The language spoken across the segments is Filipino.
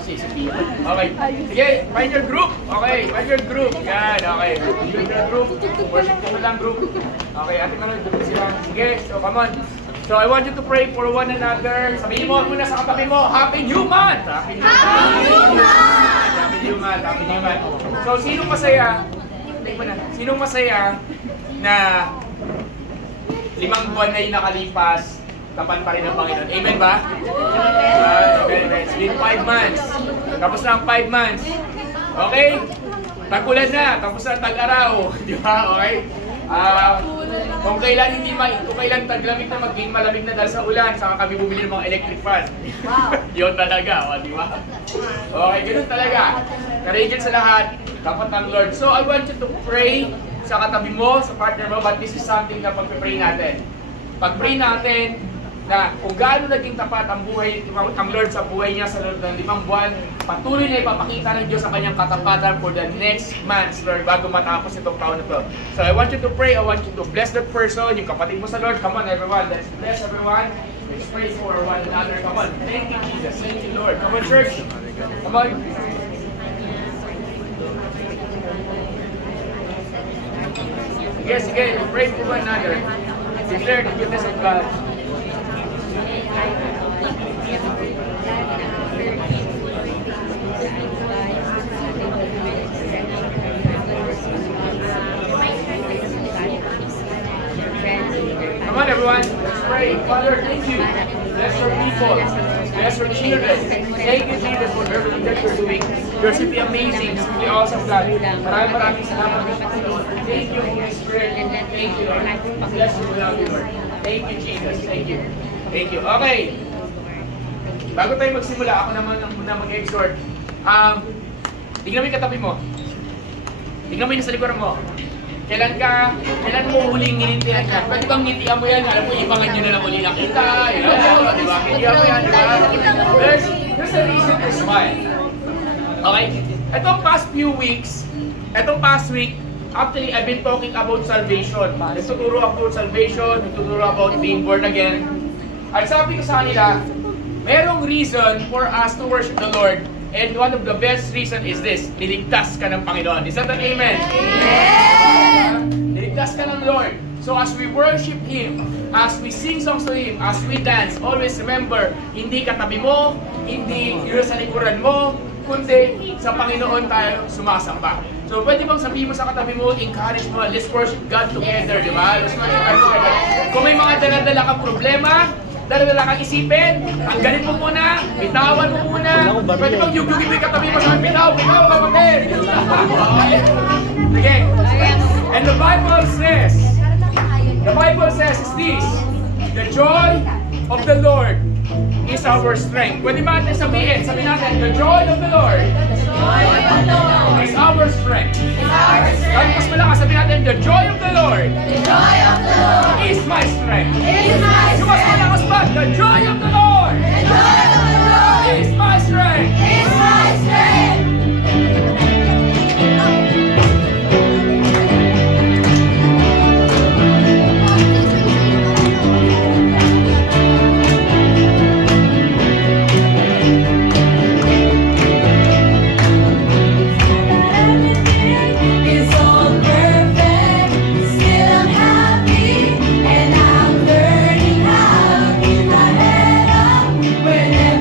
kasi si Pia. Okay. Sige, find your group. Okay, find your group. Yan, okay. Find your group. Worship ko lang group. Okay, ating naman group sila. Sige, so come on. So I want you to pray for one another. Sabihin mo muna sa katabi mo, Happy New Month! Happy New Month! Happy New Month! Happy New Month! So sinong masaya? Sinong masaya na 5 buwan na yung nakalipas, tapat pa rin ang Panginoon? Amen ba? Amen. It's been 5 months. Tapos na ang 5 months. Okay? Tag-ulan na. Tapos na tag-araw. Di ba? Okay? Kung kailan taglamig na maging malamig na dahil sa ulan, saka kami bumili ng mga electric fan. Yun talaga, di ba? Okay, ganoon talaga. Karigil sa lahat, dapat ang Lord. So I want you to pray sa katabi mo, sa partner mo, but this is something na pag-pray natin. Pag-pray natin na kung gaano naging tapat ang Lord sa buhay niya sa loob ng 5 buwan, patuloy na ipapakita ng Diyos sa kanyang katapatan for the next months, Lord, bago matapos itong taon na to. So I want you to pray, I want you to bless that person, yung kapatid mo sa Lord. Come on everyone, let's bless everyone. Let's pray for one another. Come on. Thank you, Jesus. Thank you, Lord. Come on, church. Come on. Yes, again, pray for one another. Declare the goodness of God. Come on, everyone. Let's pray. Father, thank you. Bless your people. Bless your children. Thank you, Jesus, for everything that you're doing. You're simply amazing. Simply awesome, God. Maraming salamat, Panginoon. Thank you, Holy Spirit. Thank you, Lord. Bless you, love you, Lord. Thank you, Jesus. Thank you. Thank you. Okay. Bago tayo magsimula, ako naman ang muna mag-exhort. Tingnan mo yung katabi mo. Tingnan mo yung sa likuran mo. Kailan mo huling nginintihan ka? Pwede bang ngitian mo yan? Alam mo, ibangan nyo na lang uli nakita. Diba? Ngitian mo yan, diba? There's a reason to smile. Okay? Itong past few weeks, itong past week, actually, I've been talking about salvation. Nagtuturo about salvation, nagtuturo about being born again. At sabi ko sa kanila, merong reason for us to worship the Lord. And one of the best reason is this, niligtas ka ng Panginoon. Is that an amen? Amen! Niligtas ka ng Lord. So as we worship Him, as we sing songs to Him, as we dance, always remember, hindi katabi mo, hindi yun sa likuran mo, kundi sa Panginoon tayo sumasamba. So pwede bang sabihin mo sa katabi mo, encourage mo, let's worship God together, di ba? Let's worship God together. Kung may mga dala-dala kang problema, dala-dala kang isipin, tanggalin mo muna, bitawan mo muna. Pwede bang yugugin mo yung katabi mo sa bitaw kapatid. Okay. And the Bible says is this, the joy of the Lord is our strength. Pwede ba natin sabihin natin, the joy of the Lord is our strength. Kahit mas malakas, sabihin natin, the joy of the Lord is my strength. Yung mas malakas pa, the joy of the Lord is my strength. Whenever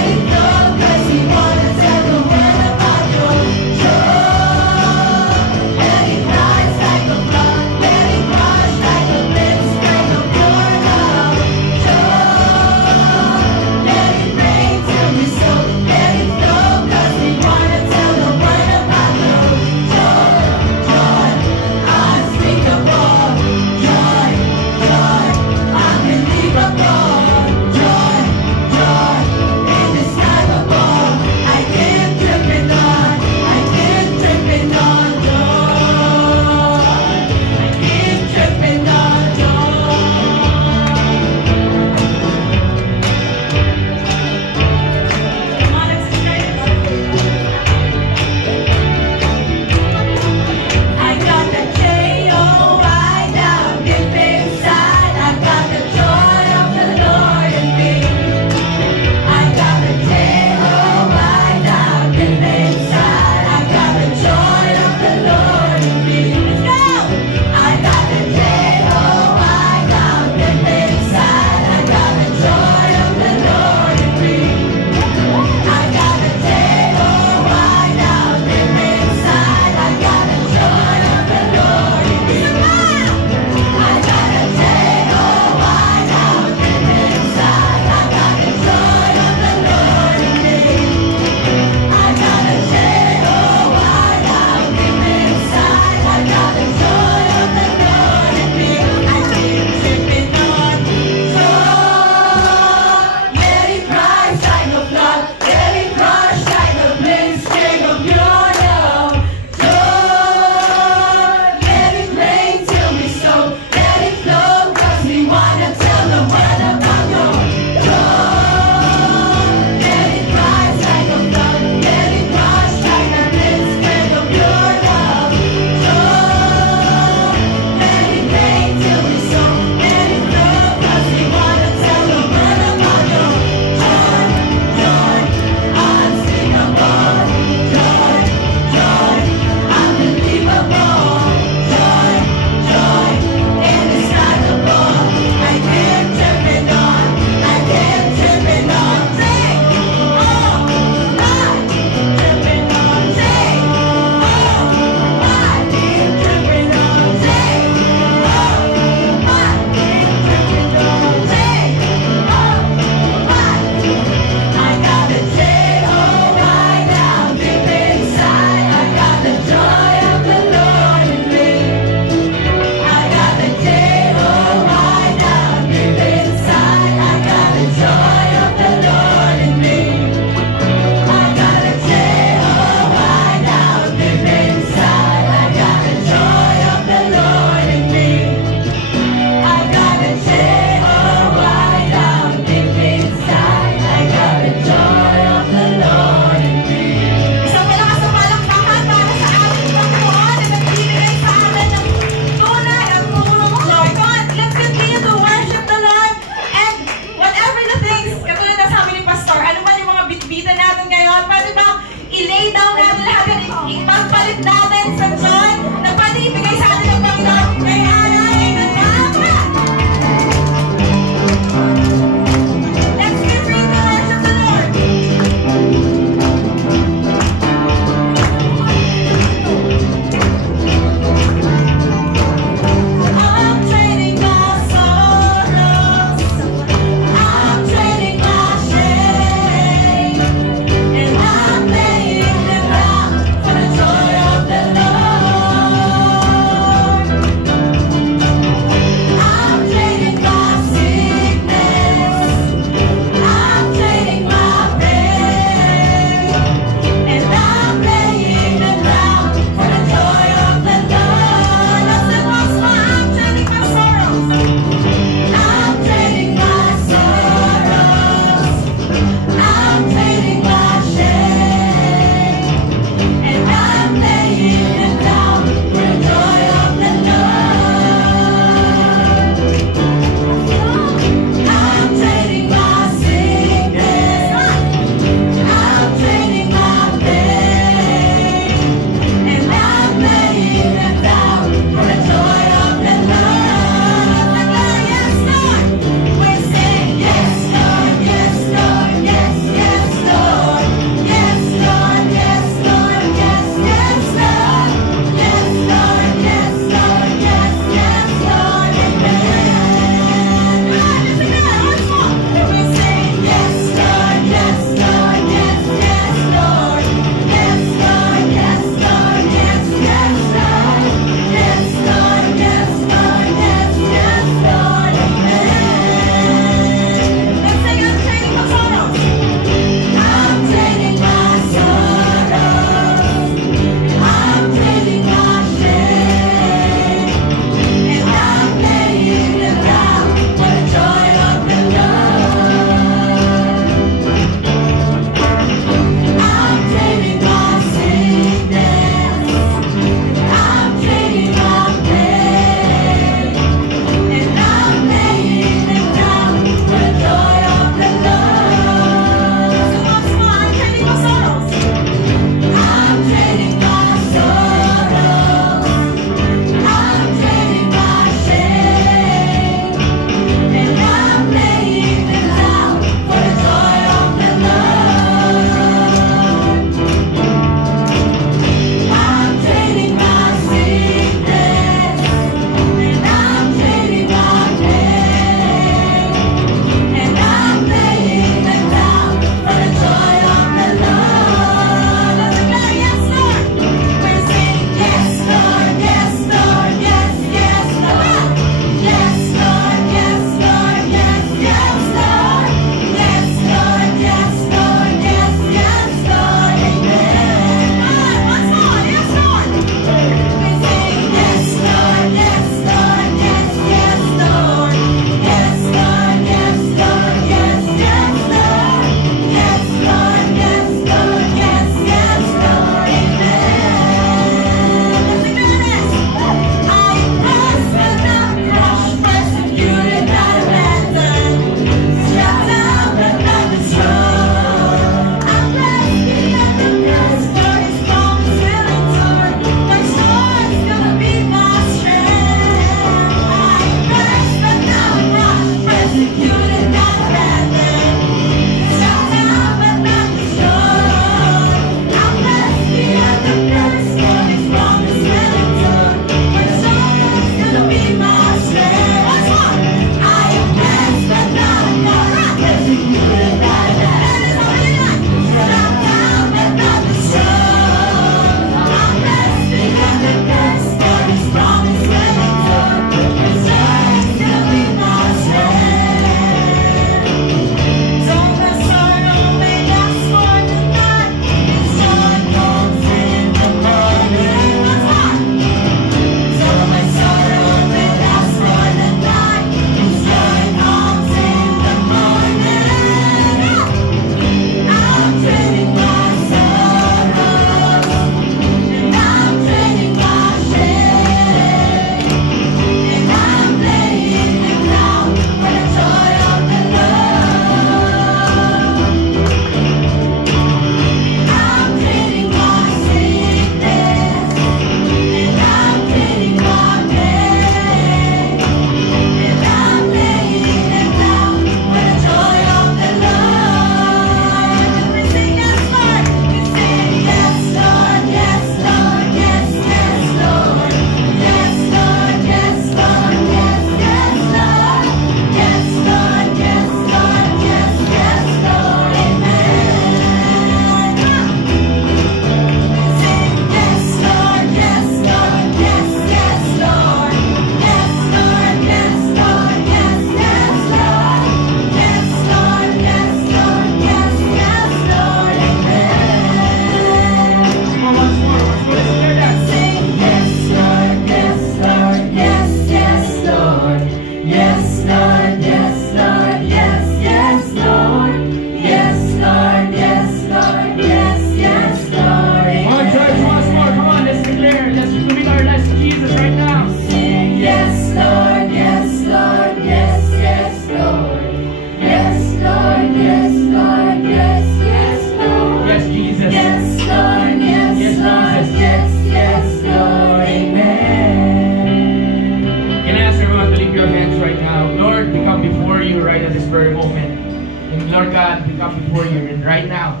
God, we come before you. And right now,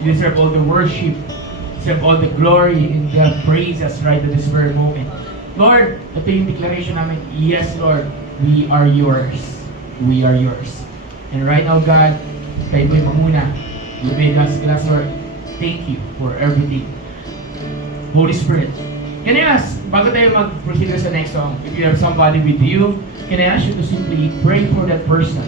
you deserve all the worship, deserve all the glory and the praises right at this very moment. Lord, ito yung declaration namin, yes, Lord, we are yours. We are yours. And right now, God, kayo po'y mamuna. You made us glass, Lord. Thank you for everything. Holy Spirit, can I ask, bago tayo mag-proceed sa next song, if you have somebody with you, can I ask you to simply pray for that person?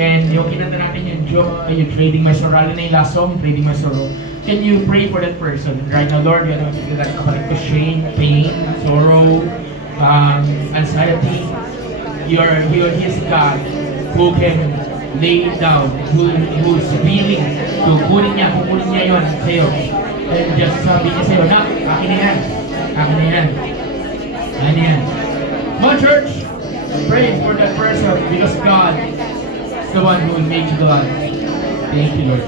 And yung kinanta natin yung joke, yung Trading My Sorrow, lalo na yung last song, Trading My Sorrow. Can you pray for that person? Right now, Lord, you know, that connect to shame, pain, sorrow, anxiety. He is God who can lay down, who's willing to kunin niya yun sa'yo. And just sabi niya sa'yo, na, akin na yan. Akin na yan. Akin na yan. Come on, church, pray for that person because God is the one who will make you God. Thank you, Lord.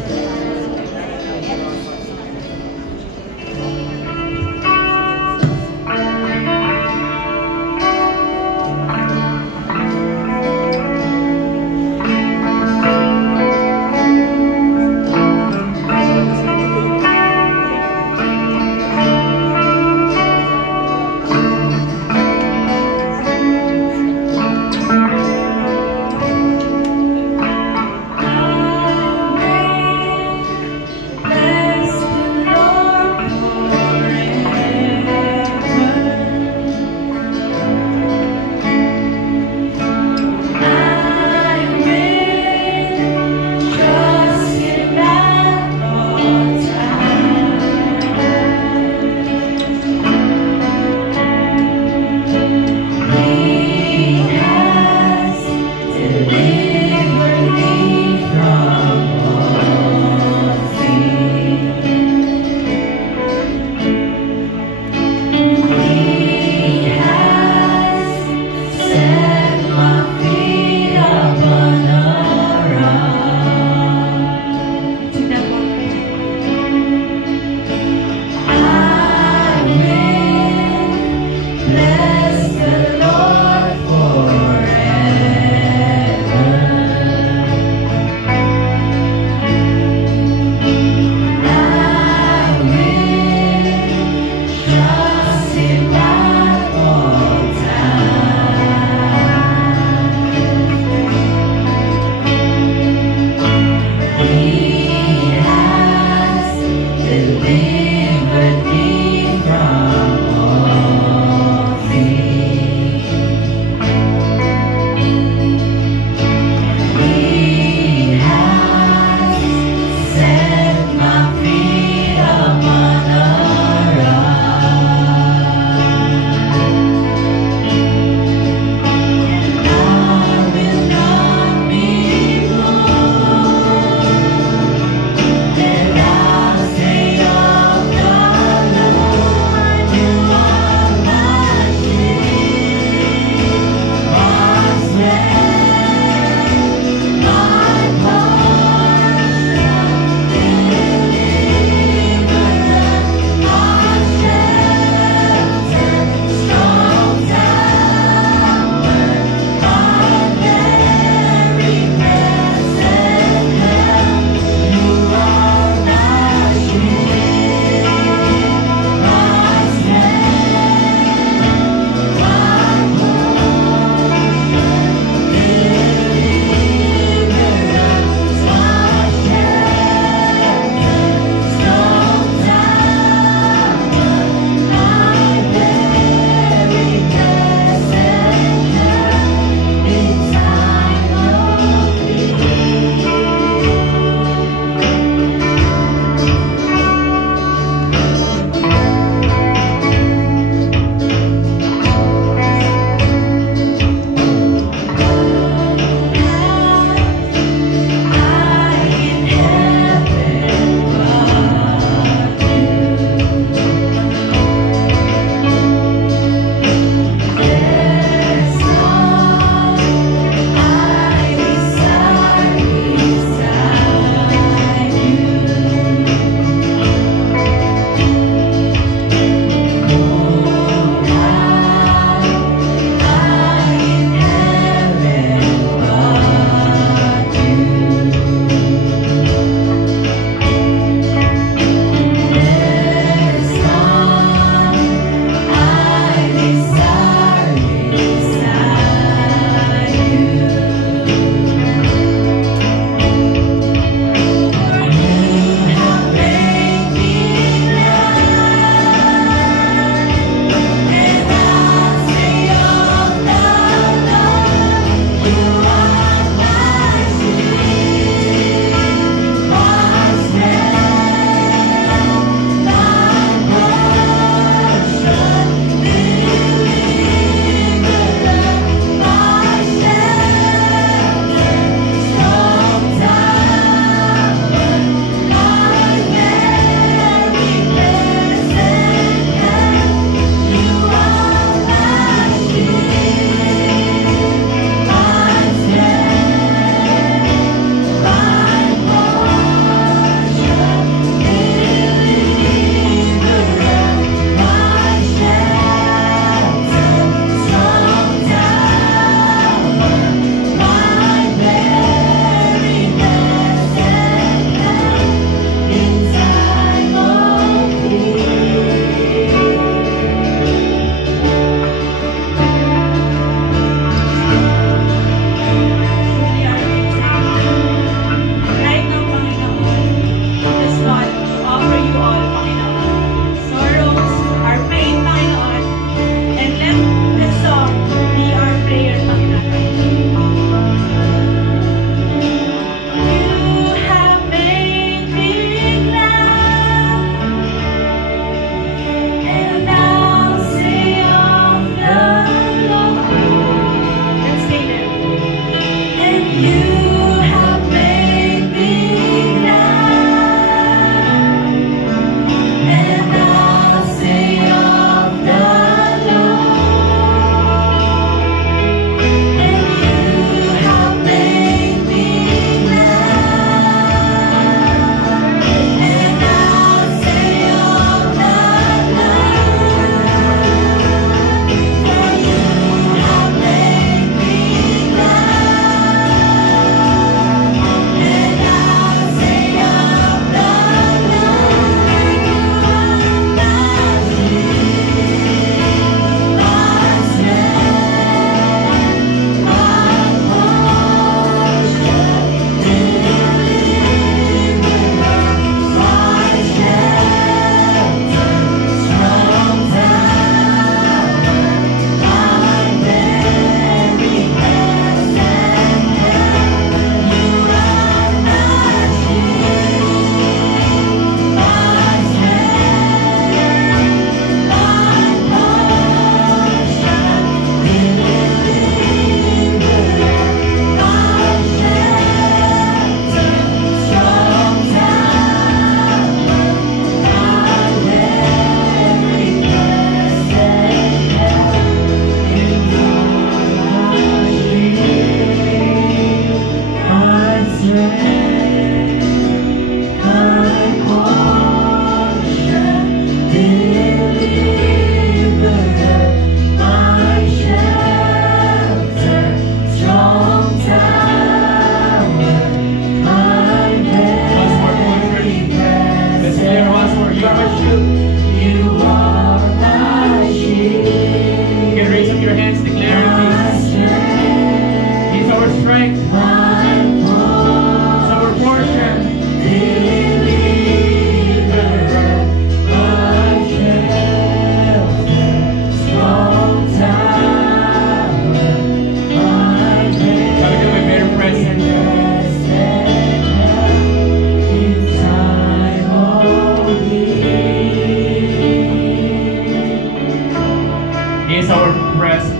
He is our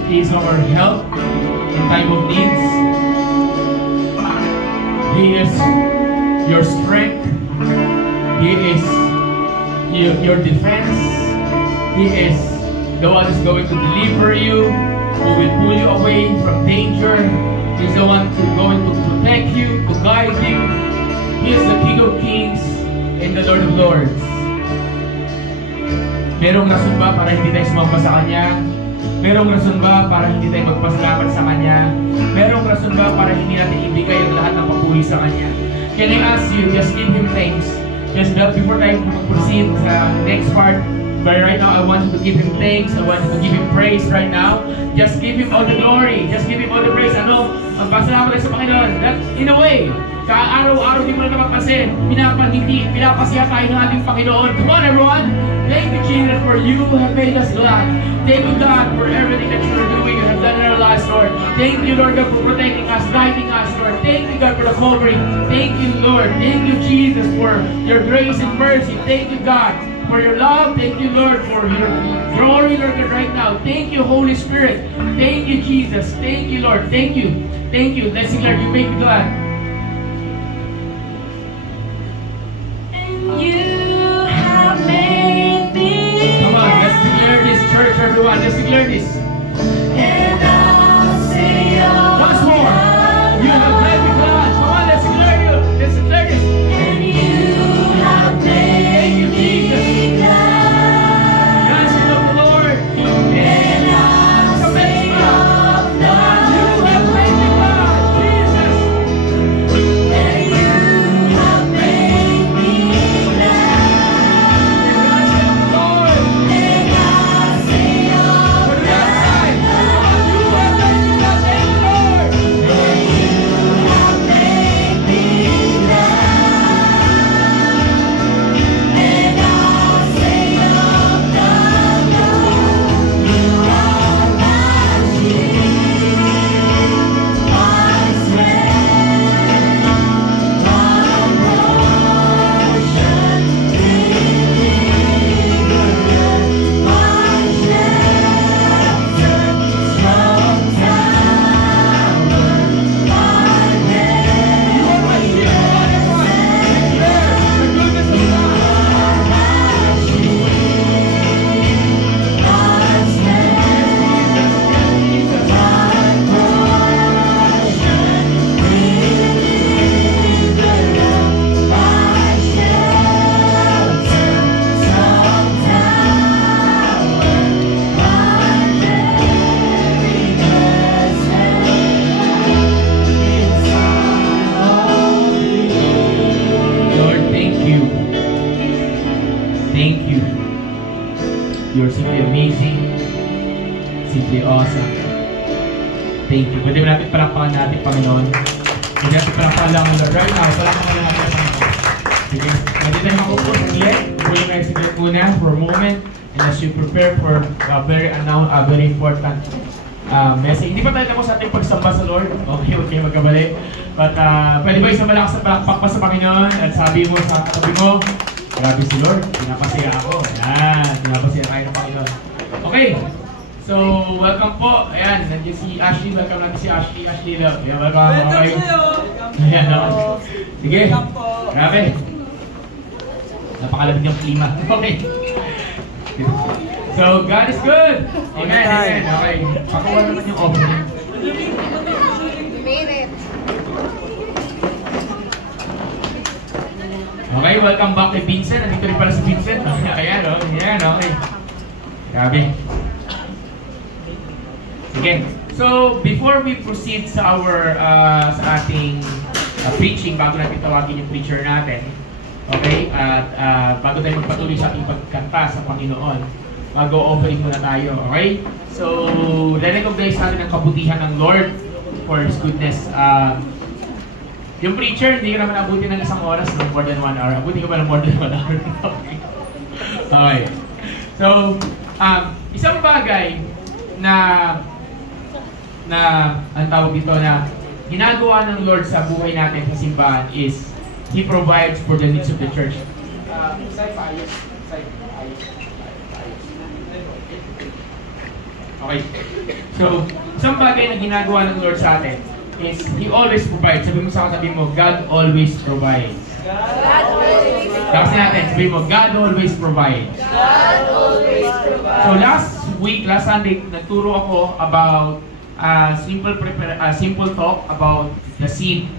He is our help in time of needs. He is your strength. He is your defense. He is the one who's going to deliver you, who will pull you away from danger. He's the one who's going to protect you, to guide you. He is the King of Kings and the Lord of Lords. Merong rason ba para hindi tayo sumamba sa Kanya? Merong rason ba para hindi tayo magpasalamat sa Kanya? Merong rason ba para hindi natin ibigay ang lahat ng papuri sa Kanya? Can I ask you, just give Him thanks. Just before tayo mag-proceed sa next part, but right now I want you to give Him thanks. I want you to give Him praise right now. Just give Him all the glory. Just give Him all the praise. Ano? Magpasalamat tayo sa Panginoon. That, in a way, araw-araw di mo na napapansin, pinapasiya tayo ng ating Panginoon. Come on everyone! Thank you Jesus for you have made us glad. Thank you God for everything that you are doing and have done in our lives, Lord. Thank you Lord God for protecting us, guiding us, Lord. Thank you God for the covering. Thank you Lord. Thank you Jesus for your grace and mercy. Thank you God for your love. Thank you Lord for your glory, Lord God, right now. Thank you Holy Spirit. Thank you Jesus. Thank you Lord. Thank you. Thank you. Let's sing Lord, you make me glad. You have made me. Come on, let's declare this, church, everyone. Let's declare this. And I'll say once more. You have made me glad. Come on, let's declare you. Let's declare this. And you have made me glad. God, sing of the Lord. And I'll say of the You have made me glad, Jesus. And you have made me glad. Lord. And I'll say of For the last time. You have made me glad. Thank you, Lord. And you have made me glad. And I'll say of the Lord, you are my shield, my strength, my portion, deliverer, my shelter, strong tower, my You are my shield, everyone. Declare the goodness of God. Lord, thank you. Thank you. You're simply amazing. Simply awesome. Thank you. Pwede ba natin palakpakan natin, Panginoon? Pwede natin palakpakan lang, Lord. Right now, palakpakan lang natin, Panginoon. Sige. Pwede tayo makupo sa ulit. Pwede tayo siglit muna for a moment. And as you prepare for a very important message. Hindi pa tayo tapos sa ating pagsamba sa Lord. Okay, huwag kayo magkabali. But pwede ba isang malakas na palakpak pa sa Panginoon at sabi mo sa katabi mo, grabe si Lord, pinapasaya ako. Yan, pinapasaya tayo ng Panginoon. Okay, so welcome po. Ayan, nandiyan si Ashley. Welcome natin si Ashley. Ashley, love. Ayan, welcome. Okay. Ayan, no? Sige. Grabe. Napakalamig ng klima. Okay. So, God is good. Amen, amen. Okay. Pakuha naman yung opening. Okay, welcome back kay Vincent. Nandito rin pala si Vincent. Ayan, o. Ayan, okay. Grabe. Sige. So, before we proceed sa our, sa ating preaching, bago natin tawagin yung preacher natin, okay, at bago tayo magpatuloy sa ating pagkanta sa Panginoon, mag-o-offering muna tayo, okay? So, re-recognize natin ang kabutihan ng Lord for His goodness. Yung preacher, hindi ka naman abutin ng isang oras, no? More than 1 hour. Abutin ka pa ng more than 1 hour. Okay. Okay. So, isang bagay na ang tawag dito na ginagawa ng Lord sa buhay natin sa simbahan is He provides for the needs of the church. Okay. So, isang bagay na ginagawa ng Lord sa atin is He always provides. Sabi mo sa katabi mo, God always provides. God always provides. Tapos natin, sabi mo, God always provides. God always provides. So last Sunday, nagturo ako about simple talk about the seed.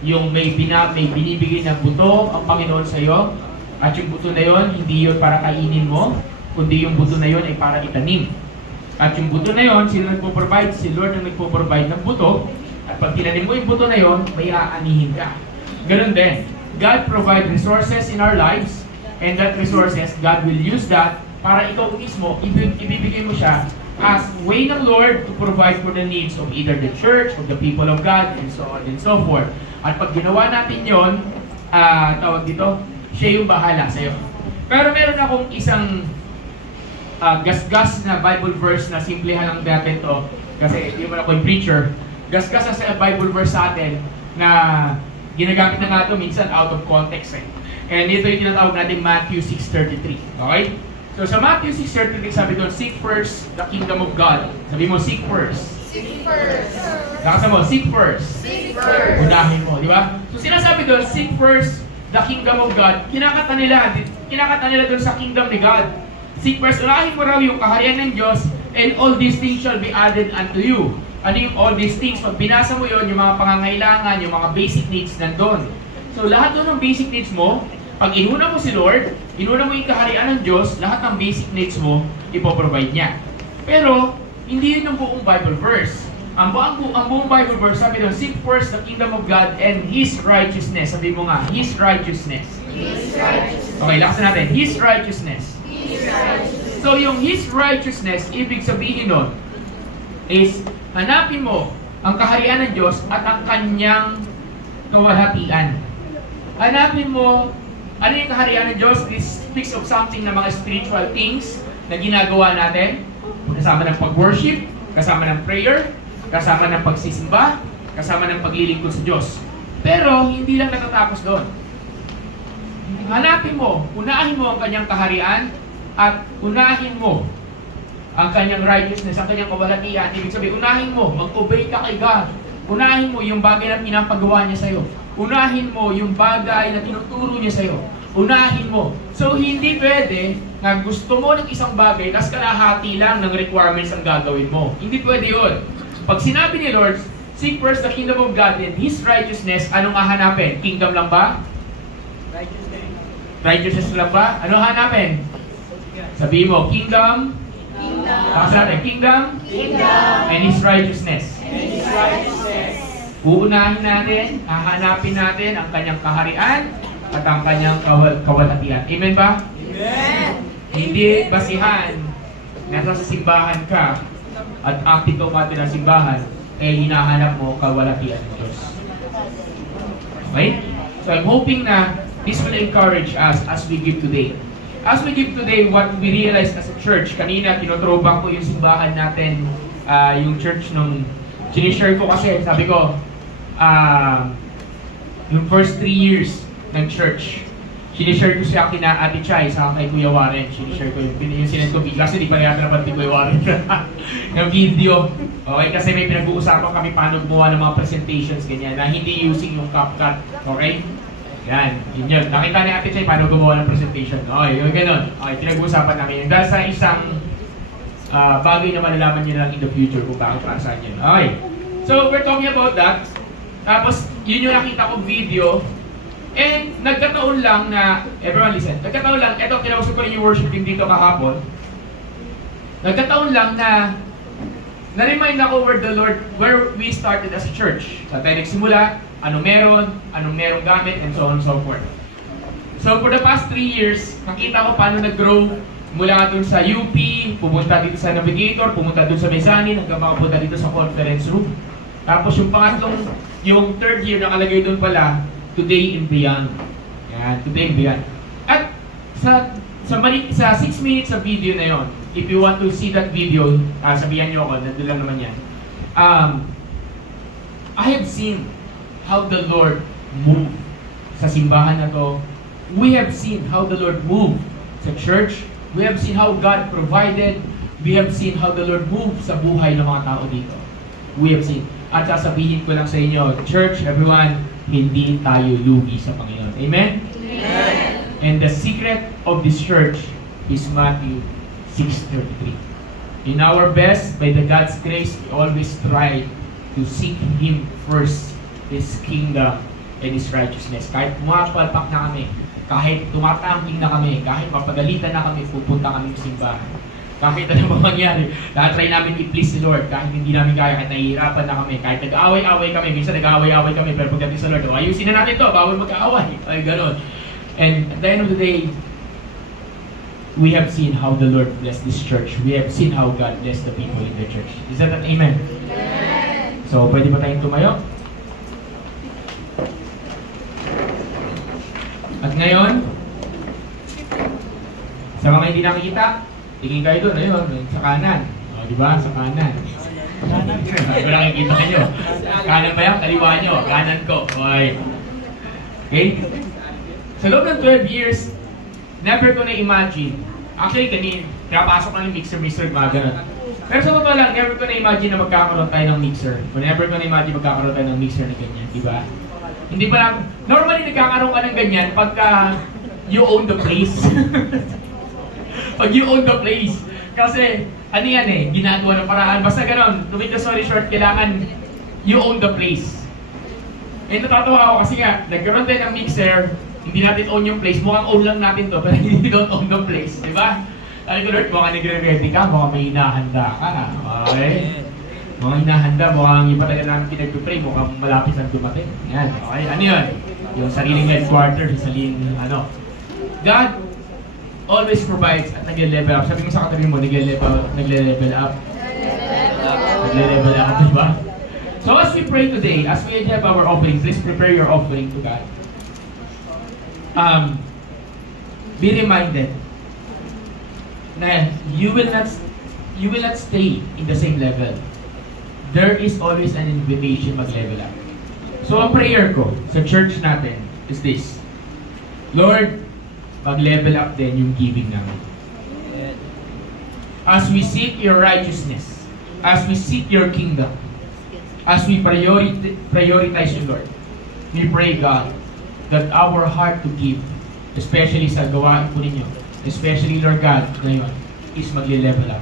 Yung may binibigay na buto ang Panginoon sa iyo. At yung buto na yon, hindi yun para kainin mo, kundi yung buto na yon ay para itanim. At yung buto na yon, sila nagpo-provide, si Lord ang nagpo-provide ng buto. At pag tinanim mo yung buto na yon, may aanihin ka. Ganun din. God provide resources in our lives, and that resources, God will use that para ikaw mismo, ibibigay mo siya as way ng Lord to provide for the needs of either the church, of the people of God, and so on and so forth. At pag ginawa natin yon, tawag dito, siya yung bahala sa'yo. Pero meron akong isang gasgas na Bible verse na simplehan lang natin to, kasi hindi mo ako yung preacher. Gasgas sa Bible verse sa atin na ginagamit na nga ito minsan out of context eh. And ito yung tinatawag natin Matthew 6:33. Okay? So sa Matthew 6:33 sabi doon, seek first the kingdom of God. Sabi mo, seek first. Seek first. Nakasa mo, seek first. Seek first. Unahin mo, di ba? So sinasabi doon, seek first the kingdom of God. Kinakata nila doon sa kingdom ni God. Seek first, unahin mo raw yung kaharian ng Diyos, and all these things shall be added unto you. Ano yung all these things? Pag binasa mo yon, yung mga pangangailangan, yung mga basic needs nandun. So lahat doon ng basic needs mo, pag inuna mo si Lord, inuna mo yung kaharian ng Diyos, lahat ng basic needs mo, ipoprovide niya. Pero, hindi yun yung buong Bible verse. Ang buong Bible verse, sabi doon, seek first the kingdom of God and His righteousness. Sabi mo nga, His righteousness. His righteousness. Okay, lakasan natin. His righteousness. His righteousness. So, yung His righteousness, ibig sabihin nun, is hanapin mo ang kaharian ng Diyos at ang kanyang kawalhatian. Hanapin mo, ano yung kaharian ng Diyos? This speaks of something na mga spiritual things na ginagawa natin. Kasama ng pag-worship, kasama ng prayer, kasama ng pagsisimba, kasama ng paglilingkod sa Diyos. Pero, hindi lang natatapos doon. Hanapin mo, unahin mo ang kanyang kaharian at unahin mo ang kanyang righteousness, ang kanyang kawalhatian. Ibig sabihin, unahin mo, mag-obey ka kay God. Unahin mo yung bagay na pinapagawa niya sa'yo. Unahin mo yung bagay na tinuturo niya sa'yo. Unahin mo. So, hindi pwede na gusto mo ng isang bagay, tas kalahati lang ng requirements ang gagawin mo. Hindi pwede yun. Pag sinabi ni Lord, seek first the kingdom of God and His righteousness, anong hahanapin? Kingdom lang ba? Righteousness lang ba? Ano hanapin? Sabihin mo, kingdom. Tapos natin, kingdom. And His righteousness. Uunahin natin, hahanapin natin ang kanyang kaharian at ang kanyang kawalhatian. Amen ba? Amen. Hindi basihan, nasa simbahan ka at active ka natin ng simbahan, hinahanap mo kawalhatian ng Diyos. Okay? So I'm hoping na this will encourage us as we give today. As we give today, what we realize as a church, kanina tinotropa ko yung simbahan natin, yung church nung sinishare ko kasi, sabi ko, yung first 3 years ng church, sinishare ko siya kina Ate Chay, sa kay Kuya Warren, sinishare ko yung sinend ko, kasi di pa yata naman ni Kuya Warren ng video. Okay, kasi may pinag-uusapan kami paano gumawa ng mga presentations, ganyan, na hindi using yung CapCut. Okay? Yan, yun. Nakita ni Ate Chay paano gumawa ng presentation. Okay, yung ganun. Okay, pinag-uusapan namin yun. Dahil sa isang bagay na malalaman nyo lang in the future kung bakit para saan yun. Okay. So, we're talking about that. Tapos, yun yung nakita kong video. And, nagkataon lang na, everyone listen, nagkataon lang, eto, kinausap ko rin yung worship team dito kahapon. Nagkataon lang na, na-remind ako where we started as a church. Sa tayo nagsimula, anong merong gamit, and so on and so forth. So for the past 3 years, nakita ko paano nag-grow mula dun sa UP, pumunta dito sa Navigator, pumunta dun sa Mezzanine, hanggang makapunta dito sa conference room. Tapos yung third year nakalagay dun pala, Today and Beyond. Yan, Today and Beyond. At sa 6 minutes sa video na yon, if you want to see that video, sabihan nyo ako, nandun lang naman yan. I have seen how the Lord moved sa simbahan na to. We have seen how the Lord moved sa church. We have seen how God provided. We have seen how the Lord moved sa buhay ng mga tao dito. We have seen. At sasabihin ko lang sa inyo, church, everyone, hindi tayo lugi sa Panginoon. Amen? Amen. And the secret of this church is Matthew 6:33. In our best, by the God's grace, we always try to seek Him first, His kingdom and His righteousness. Kahit pumapalpak na kami, kahit tumatambling na kami, kahit mapagalitan na kami, pupunta kami sa simbahan. Kahit ano ba mangyari, try namin i-please si Lord, kahit hindi namin kaya, kahit nahihirapan na kami, kahit nag-away-away kami, minsan nag-away-away kami, pero pagdating sa Lord, ayusin na natin to, bawal mag-away. Ay, gano'n. And at the end of the day, we have seen how the Lord bless this church. We have seen how God bless the people in the church. Is that an amen? Amen. So, pwede ba tayong tumayo? At ngayon, sa mga hindi nakikita, tingin kayo doon, ayun, sa kanan. O, di ba? Sa kanan. Kanan. Wala nakikita kayo. Kanan ba yan? Kaliwa nyo. Kanan ko. Okay. Okay? Sa loob ng 12 years, never ko na-imagine. Actually, pinapasok lang yung mixer, mga ganun. Pero sa totoo lang, never ko na-imagine na magkakaroon tayo ng mixer. Never ko na-imagine magkakaroon tayo ng mixer na ganyan. Di ba? Hindi pa lang, normally nagkakaroon ka ng ganyan pagka you own the place. Pag you own the place. Kasi, ano yan eh, ginagawa ng paraan. Basta ganon, to make the story short, kailangan you own the place. Eh, natatawa ako kasi nga, nagkaroon tayo ng mixer, hindi natin own yung place, mukhang own lang natin to, pero hindi don't own the place, di ba? Sabi ko, Lord, mukhang nagre-ready ka, mukhang may hinahanda ka na. Okay? Mukhang hinahanda, mukhang yung patagal namin pinag-pray, mukhang malapit ang dumating. Yan, okay? Ano yun? Yung sariling headquarters, yung sariling, ano. God always provides at nagle-level up. Sabi mo sa katabi mo, nagle-level up. Nagle-level up, di ba? So as we pray today, as we have our offering, please prepare your offering to God. Be reminded na you will not stay in the same level. There is always an invitation mag-level up. So ang prayer ko sa church natin is this: Lord, mag-level up din yung giving namin. As we seek your righteousness, as we seek your kingdom, as we prioritize you, Lord, we pray, God, that our heart to give, especially sa gawain po ninyo, especially, Lord God, ngayon, is magle-level up.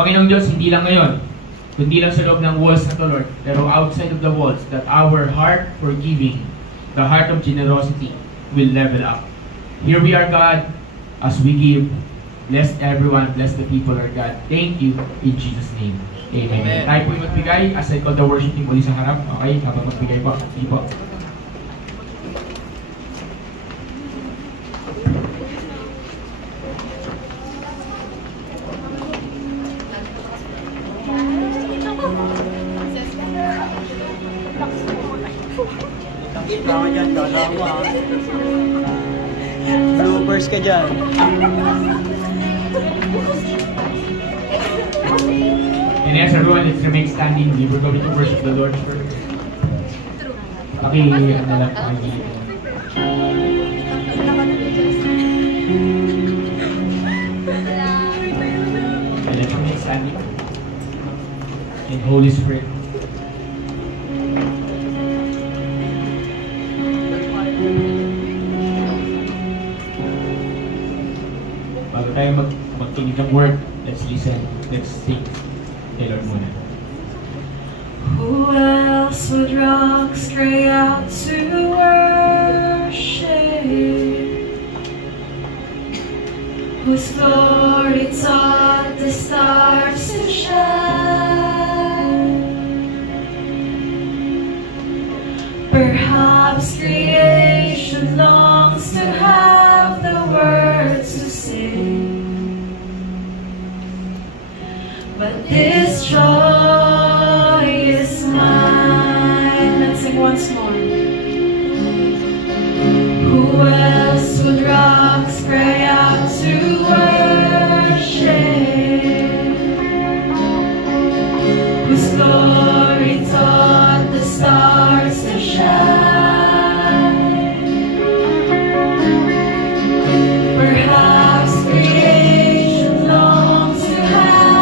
Panginoong Diyos, hindi lang ngayon, kundi lang sa loob ng walls na to, Lord, pero outside of the walls, that our heart for giving, the heart of generosity, will level up. Here we are, God, as we give. Bless everyone, bless the people, Lord God. Thank you, in Jesus' name. Amen. Tayo po yung magbigay, as I call the worship team muli sa harap. Okay, habang magbigay po. Sige po. Bloopers ka dyan. And yes, everyone, let's remain standing. We were going to worship the Lord first. And let's remain standing. In Holy Spirit. Bago tayo magkinig ng word, let's listen, let's sing. Taylor muna. Who else would rock straight out to worship? Whose glory taught the stars to shine? Perhaps creation longs to have the words to sing. But this joy is mine. Let's sing once more. Who else would rocks cry out to worship? Whose glory taught the stars to shine? Perhaps creation longs to have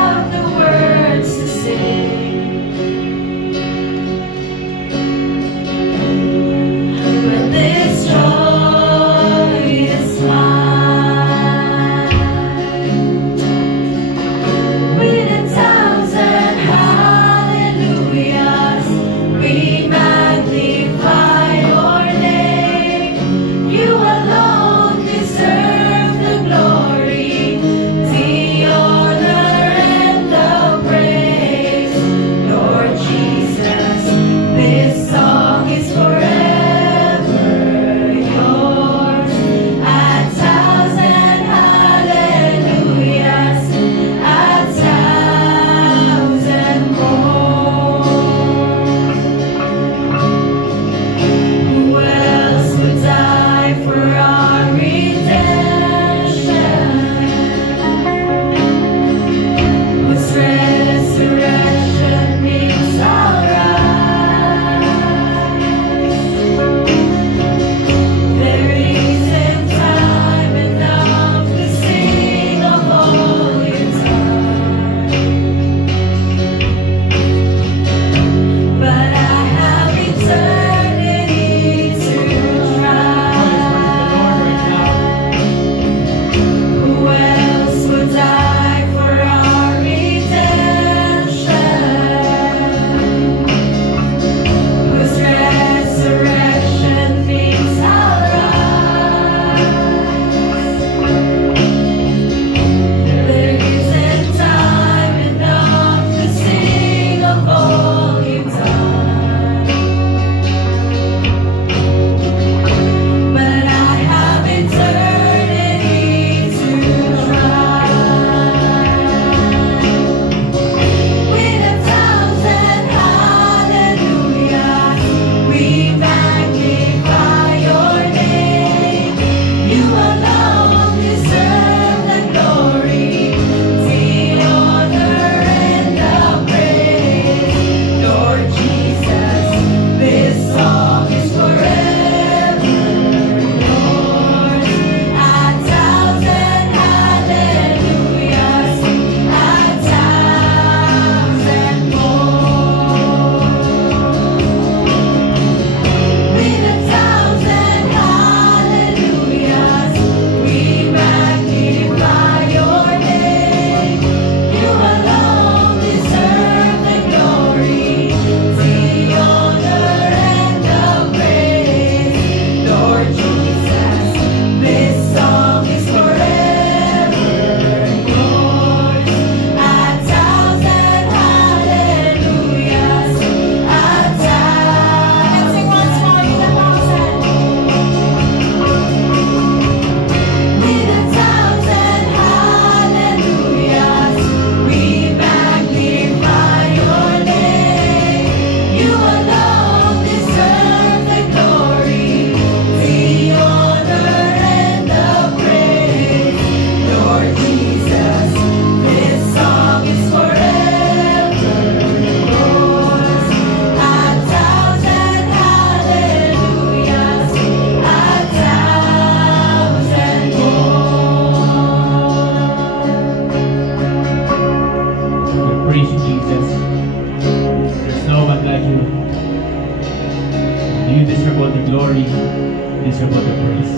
deserve all the praise.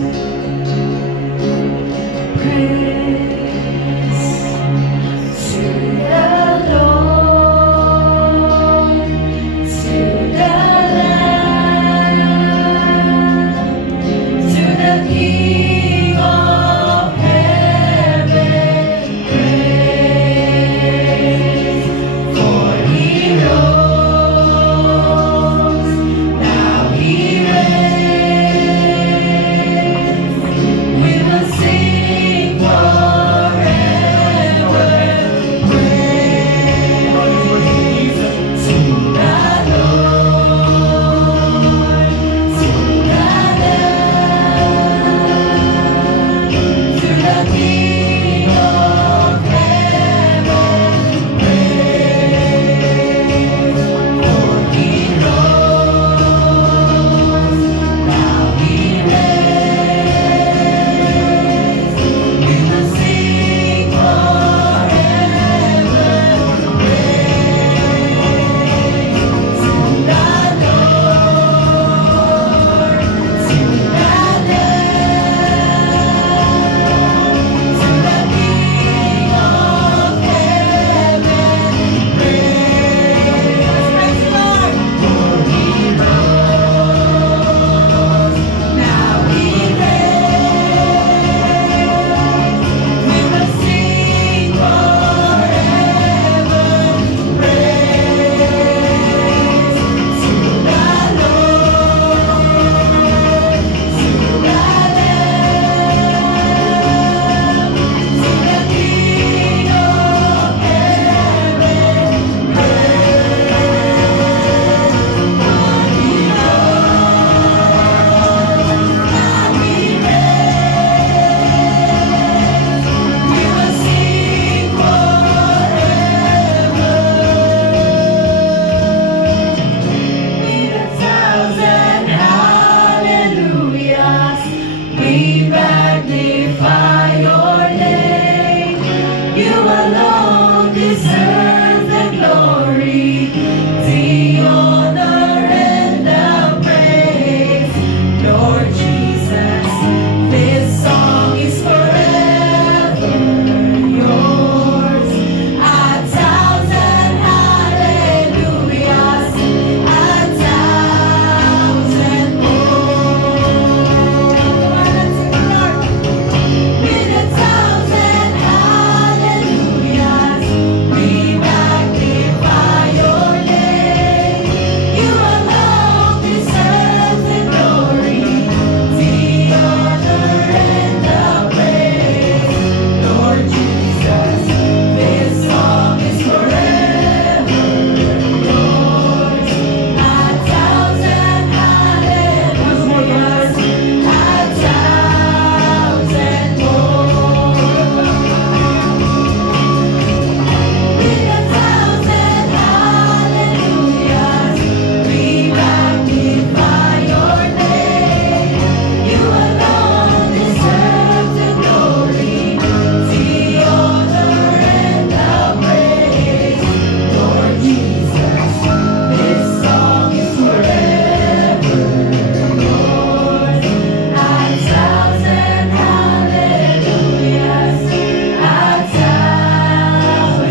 Praise to the Lord, to the Lamb, to the King of heaven. Praise, for He rose, now He reigns. We will sing forever. Praise to the Lord, to the Lamb, to the King of heaven. Praise, for He rose, now He reigns. We will sing forever. Praise to the Lord, to the Lamb, to the King of heaven. Praise, Lord, for He rose, now He reigns. We will sing forever. Praise to the Lord, to the Lamb, to the King of heaven. We will sing forever. With 1,000 hallelujahs, we magnify your name. You alone deserve the glory, the honor, and the praise. Lord Jesus, this song is forever yours. 1,000 hallelujahs, 1,000 more. Come on, let's sing, Lord. With 1,000 hallelujahs, we magnify your name. You alone deserve the glory, the honor, and the praise. Lord Jesus, this song is forever yours. 1,000 hallelujahs, 1,000 more. With 1,000 hallelujahs, we magnify your name. You alone deserve the glory, the honor, and the praise. Lord Jesus, this song is forever yours. 1,000 hallelujahs,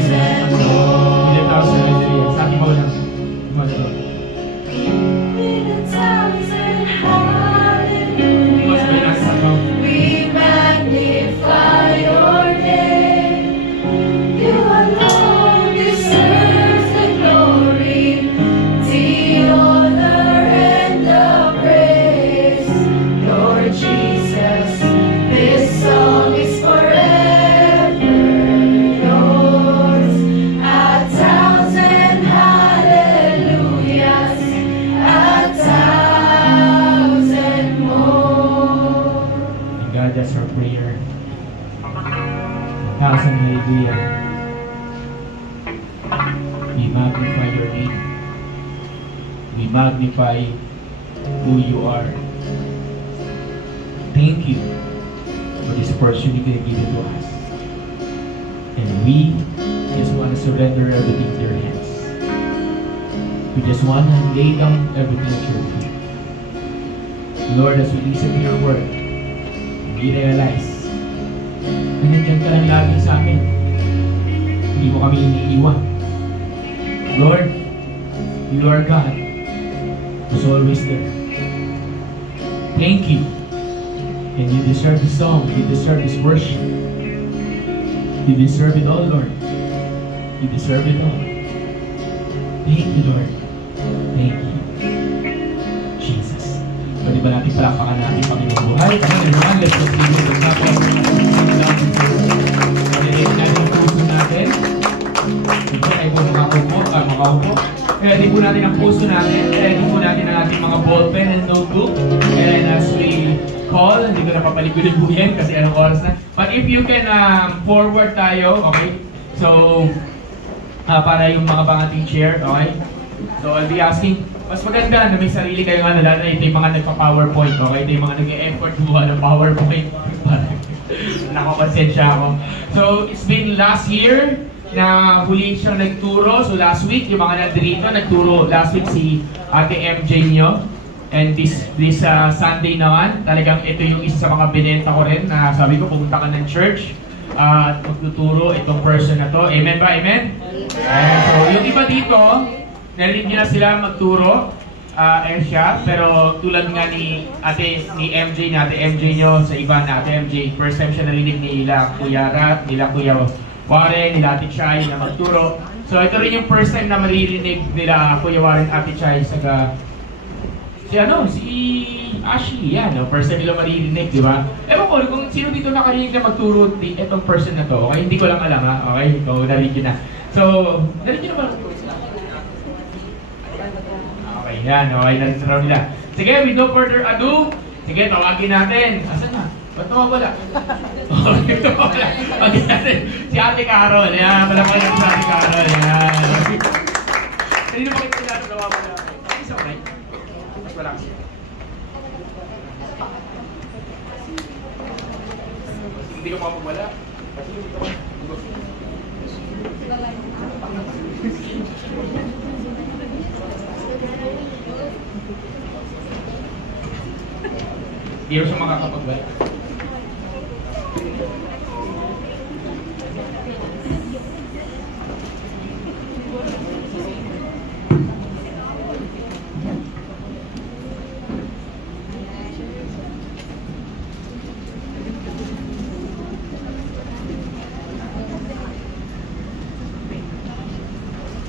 1,000 more. With 1,000 hallelujah. Sa akin mo lang. With 1,000 Mas may nasa hallelujahs, mo. we magnify your name. You alone deserve the glory, the honor, and the praise. Lord Jesus, this song is forever yours. 1,000 hallelujahs, 1,000 more. And God, that's our prayer. 1,000 hallelujah. We magnify your name. We magnify who you are. Thank you for this opportunity given to us. And we just want to surrender everything to your hands. We just want to lay down everything at your feet. Lord, as we listen to your word, we realize na nandiyan ka lang lagi sa amin. Hindi mo kami iniiwan. Lord, you are God who's always there. Thank you. And you deserve the song. You deserve this worship. You deserve it all, Lord. You deserve it all. Thank you, Lord. Thank you. Jesus. Pwede ba natin palakpakan natin Panginoong buhay? Come on, everyone. Let's continue with the top of pag-iin natin ang puso natin. Ito ay po makaupo. Ready po natin ang puso natin. Ready po natin ang ating mga ballpen and notebook. And as we call, hindi ko na papaligunin po yan kasi anong oras na. But if you can forward tayo, okay? So, para yung mga pangating chair, okay? So, I'll be asking, mas maganda na may sarili kayo nga lalo na ito yung mga nagpa-PowerPoint, okay? Ito yung mga nag-e-effort buha ng PowerPoint. Nakapasensya ako. So, it's been last year na huli siyang nagturo. So, last week, yung mga nandito, nagturo last week si Ate MJ nyo. And this Sunday naman, talagang ito yung isa sa mga binenta ko rin na sabi ko, pumunta ka ng church at magtuturo itong person na to. Amen ba? Amen? And so, yung iba dito, narinig niyo na sila magturo. Siya, pero tulad nga ni MJ, na Ate MJ nyo, sa iba na Ate MJ, first time siya narinig nila Kuya Rat, nila Kuya Warren, nila Ate Chay na magturo. So, ito rin yung first time na maririnig nila Kuya Warren, Ate Chay, si Ashley, yan, no? First time nila maririnig, di ba? Ewan ko, kung sino dito nakarinig na magturo itong person na to, okay? Hindi ko lang alam, ha? Okay? So, narinig na. So, narinig na ba? Okay, yan, okay, narinig na nila. Sige, with no further ado, sige, tawagin natin. Asan na? Ba't nawawala? Okay, nawawala. Tawagin natin. Si Ate Carol, yan, malaman natin si Ate Carol, yan. Kanina pa kita natin nawawala. Isa ko, right? Wala kasi. Hindi ko makapagwala. Kasi hindi ko hindi ko siya makakapagwala.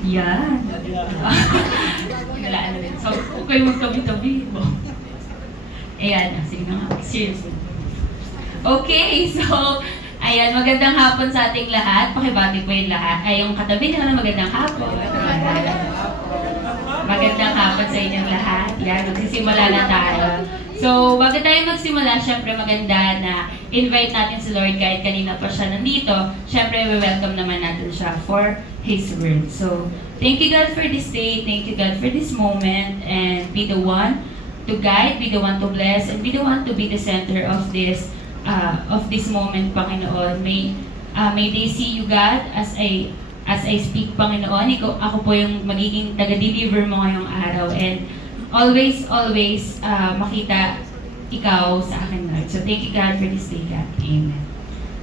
Yan. Nalaan na rin. So, okay magtabi-tabi. Ayan, sige na nga. Seriously. Okay, so, ayan, magandang hapon sa ating lahat. Pakibati po yung lahat. Ay, yung katabi na magandang hapon. Magandang hapon sa inyong lahat. Yan, magsisimula na tayo. So, bago tayo magsimula, syempre maganda na invite natin si Lord kahit kanina pa siya nandito. Syempre, we-welcome naman natin siya for His Word. So, thank you God for this day. Thank you God for this moment. And be the one to guide, be the one to bless, and be the one to be the center of this moment, Panginoon. May they see you, God, as I speak, Panginoon. Ako po yung magiging taga-deliver mo ngayong araw. And always makita ikaw sa akin, Lord. So, thank you, God, for this day, God. Amen.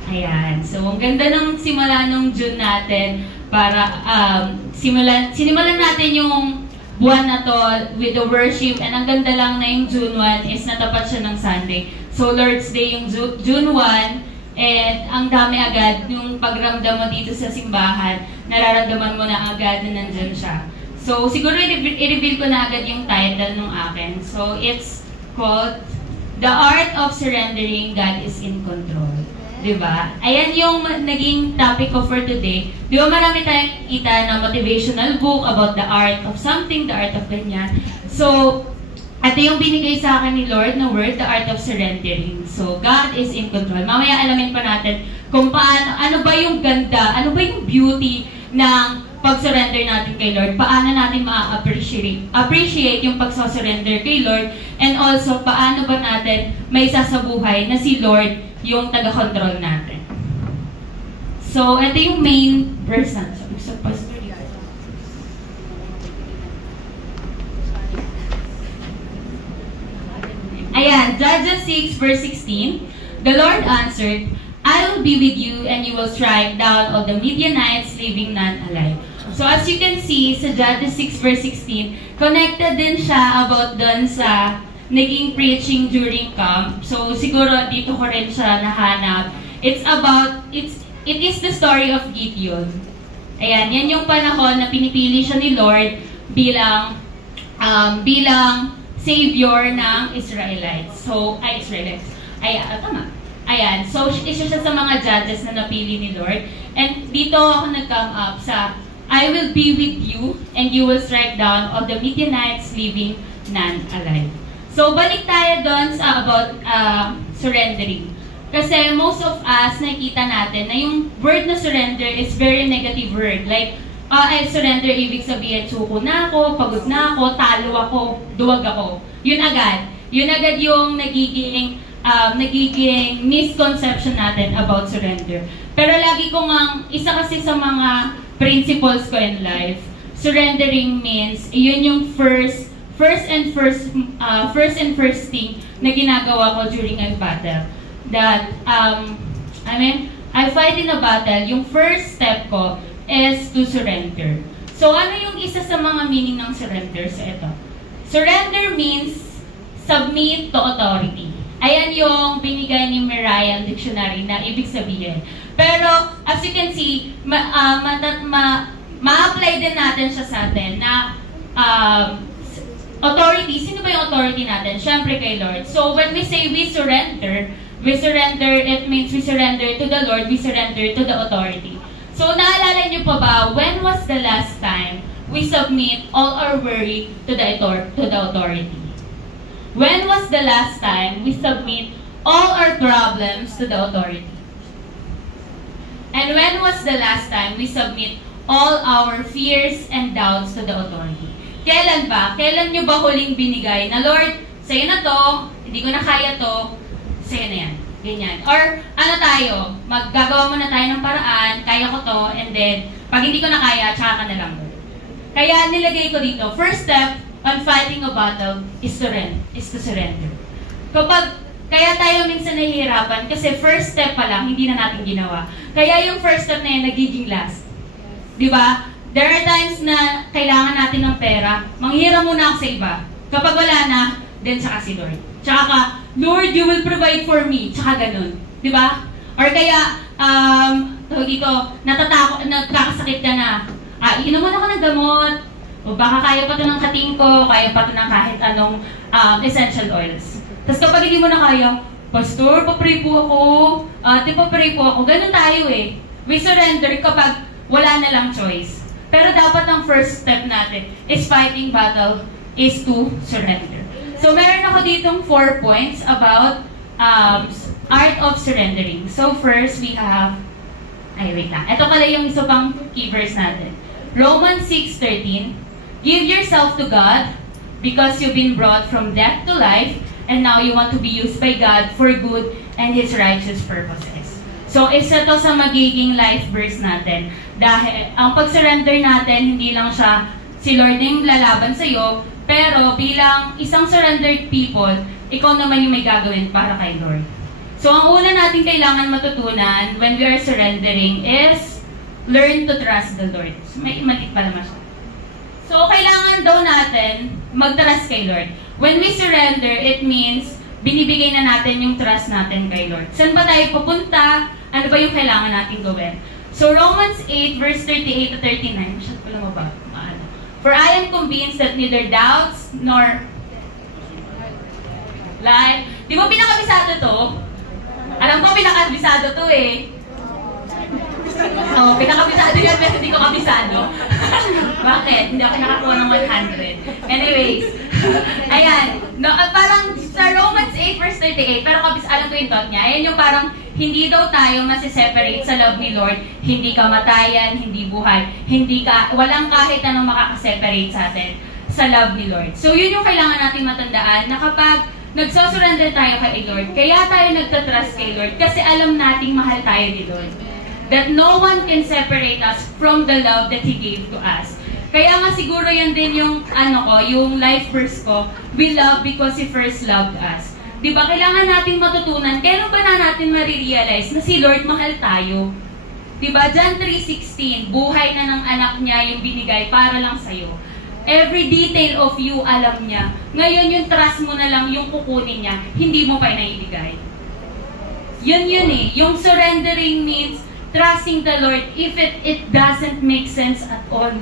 Ayan. So, ang ganda ng simula nung June natin para sinimulan natin yung buwan na to with the worship. And ang ganda lang na yung June 1 is natapat siya ng Sunday. So, Lord's Day yung June 1. And ang dami agad, yung pagramdam mo dito sa simbahan, nararamdaman mo na agad na nandyan siya. So, siguro i-reveal ko na agad yung title ng akin. So, it's called The Art of Surrendering, God is in Control. Diba? Ayan yung naging topic ko for today. Diba marami tayong kita na motivational book about the art of something, the art of ganyan. So, ito yung binigay sa akin ni Lord na word, the art of surrendering. So, God is in control. Mamaya alamin pa natin kung paano, ano ba yung ganda, ano ba yung beauty ng pag-surrender natin kay Lord, paano natin ma-appreciate yung pag-surrender kay Lord, and also, paano ba natin may sasabuhay na si Lord yung taga-control natin. So, ito yung main verse natin. Ayan. Judges 6 verse 16, the Lord answered, I will be with you and you will strike down all the Midianites, leaving none alive. So as you can see, sa Judges 6 verse 16, connected din siya about dun sa naging preaching during camp. So siguro dito ko rin siya nahanap. It is the story of Gideon. Ayan, yan yung panahon na pinipili siya ni Lord bilang savior ng Israelites. So, Israelites. Tama. Ayan. So, isa siya sa mga judges na napili ni Lord. And dito ako nag-come up sa, I will be with you and you will strike down all the Midianites, leaving none alive. So, balik tayo doon sa about surrendering. Kasi most of us, nakikita natin na yung word na surrender is very negative word. Like, I surrender, ibig sabihin, suko na ako, pagod na ako, talo ako, duwag ako. Yun agad. Yun agad yung nagiging misconception natin about surrender. Pero lagi ko nga, isa kasi sa mga principles ko in life, surrendering means, yun yung first thing na ginagawa ko during a battle. That, I fight in a battle, yung first step ko is to surrender. So, ano yung isa sa mga meaning ng surrender sa ito? Surrender means submit to authority. Ayan yung binigay ni Merriam Dictionary na ibig sabihin. Pero, as you can see, ma-apply din natin siya sa atin na authority. Sino ba yung authority natin? Siyempre kay Lord. So, when we say we surrender, it means we surrender to the Lord, we surrender to the authority. So, naalala niyo pa ba, when was the last time we submit all our worry to the authority? When was the last time we submit all our problems to the authority? And when was the last time we submit all our fears and doubts to the authority? Kailan ba? Kailan niyo ba huling binigay na, Lord, sa'yo na to, hindi ko na kaya to, sa'yo na yan. Ganyan. Or, ano tayo, maggagawa muna tayo ng paraan, kaya ko to, and then, pag hindi ko na kaya, tsaka ka na lang. Kaya nilagay ko dito, first step on fighting a battle is to surrender. Kaya tayo minsan nahihirapan, kasi first step pa lang, hindi na natin ginawa. Kaya yung first step na yun, nagiging last. Diba? There are times na kailangan natin ng pera, manghiram muna ako sa iba. Kapag wala na, then saka si Lord. Tsaka ka, Lord, you will provide for me. Tsaka ganun. Di ba? Or kaya, dito, nagkakasakit ka na. Inom mo na ako ng gamot. O baka kaya pa ito ng kating ko, kaya pa ito ng kahit anong essential oils. Tapos kapag hindi mo na kaya, Pastor, papray po ako. Ate, papray po ako. Ganun tayo eh. We surrender kapag wala na lang choice. Pero dapat ang first step natin is fighting battle is to surrender. So, meron ako ditong 4 points about art of surrendering. So, first, we have... wait lang. Ito pala yung isa pang key verse natin. Romans 6:13, give yourself to God because you've been brought from death to life and now you want to be used by God for good and His righteous purposes. So, isa to sa magiging life verse natin. Dahil, ang pag-surrender natin, hindi lang siya si Lord na yung lalaban sa'yo, pero bilang isang surrendered people, ikaw naman yung may gagawin para kay Lord. So, ang una natin kailangan matutunan when we are surrendering is learn to trust the Lord. May malit pala siya. So, kailangan daw natin mag-trust kay Lord. When we surrender, it means binibigay na natin yung trust natin kay Lord. Saan ba tayo pupunta? Ano ba yung kailangan natin gawin? So, Romans 8, verse 38 to 39. Masyad pala mo ba? For I am convinced that neither doubts nor life. Di ba pinakabisado to? Alam ko pinakabisado to eh. Pinakabisado yun, pero hindi ko kabisado. Bakit? Hindi ako nakakuha ng 100. Anyways. Ayan. No, parang sa Romans 8 verse 38, pero alam ko yung thought niya. Ayan yung parang hindi daw tayo masiseparate sa love ni Lord. Hindi kamatayan, hindi buhay. Walang kahit anong makakaseparate sa atin sa love ni Lord. So yun yung kailangan natin matandaan na kapag nagsosurrender tayo kay Lord, kaya tayo nagtatrust kay Lord kasi alam nating mahal tayo ni Lord. That no one can separate us from the love that He gave to us. Kaya nga siguro yan din yung, yung life verse ko, we love because He first loved us. Di ba? Kailangan nating matutunan. Kailan ba na natin marirealize na si Lord mahal tayo? Di ba? John 3:16, buhay na ng anak niya yung binigay para lang sa'yo. Every detail of you, alam niya. Ngayon, yung trust mo na lang yung kukunin niya, hindi mo pa naibigay. Yun eh. Yung surrendering means trusting the Lord if it doesn't make sense at all.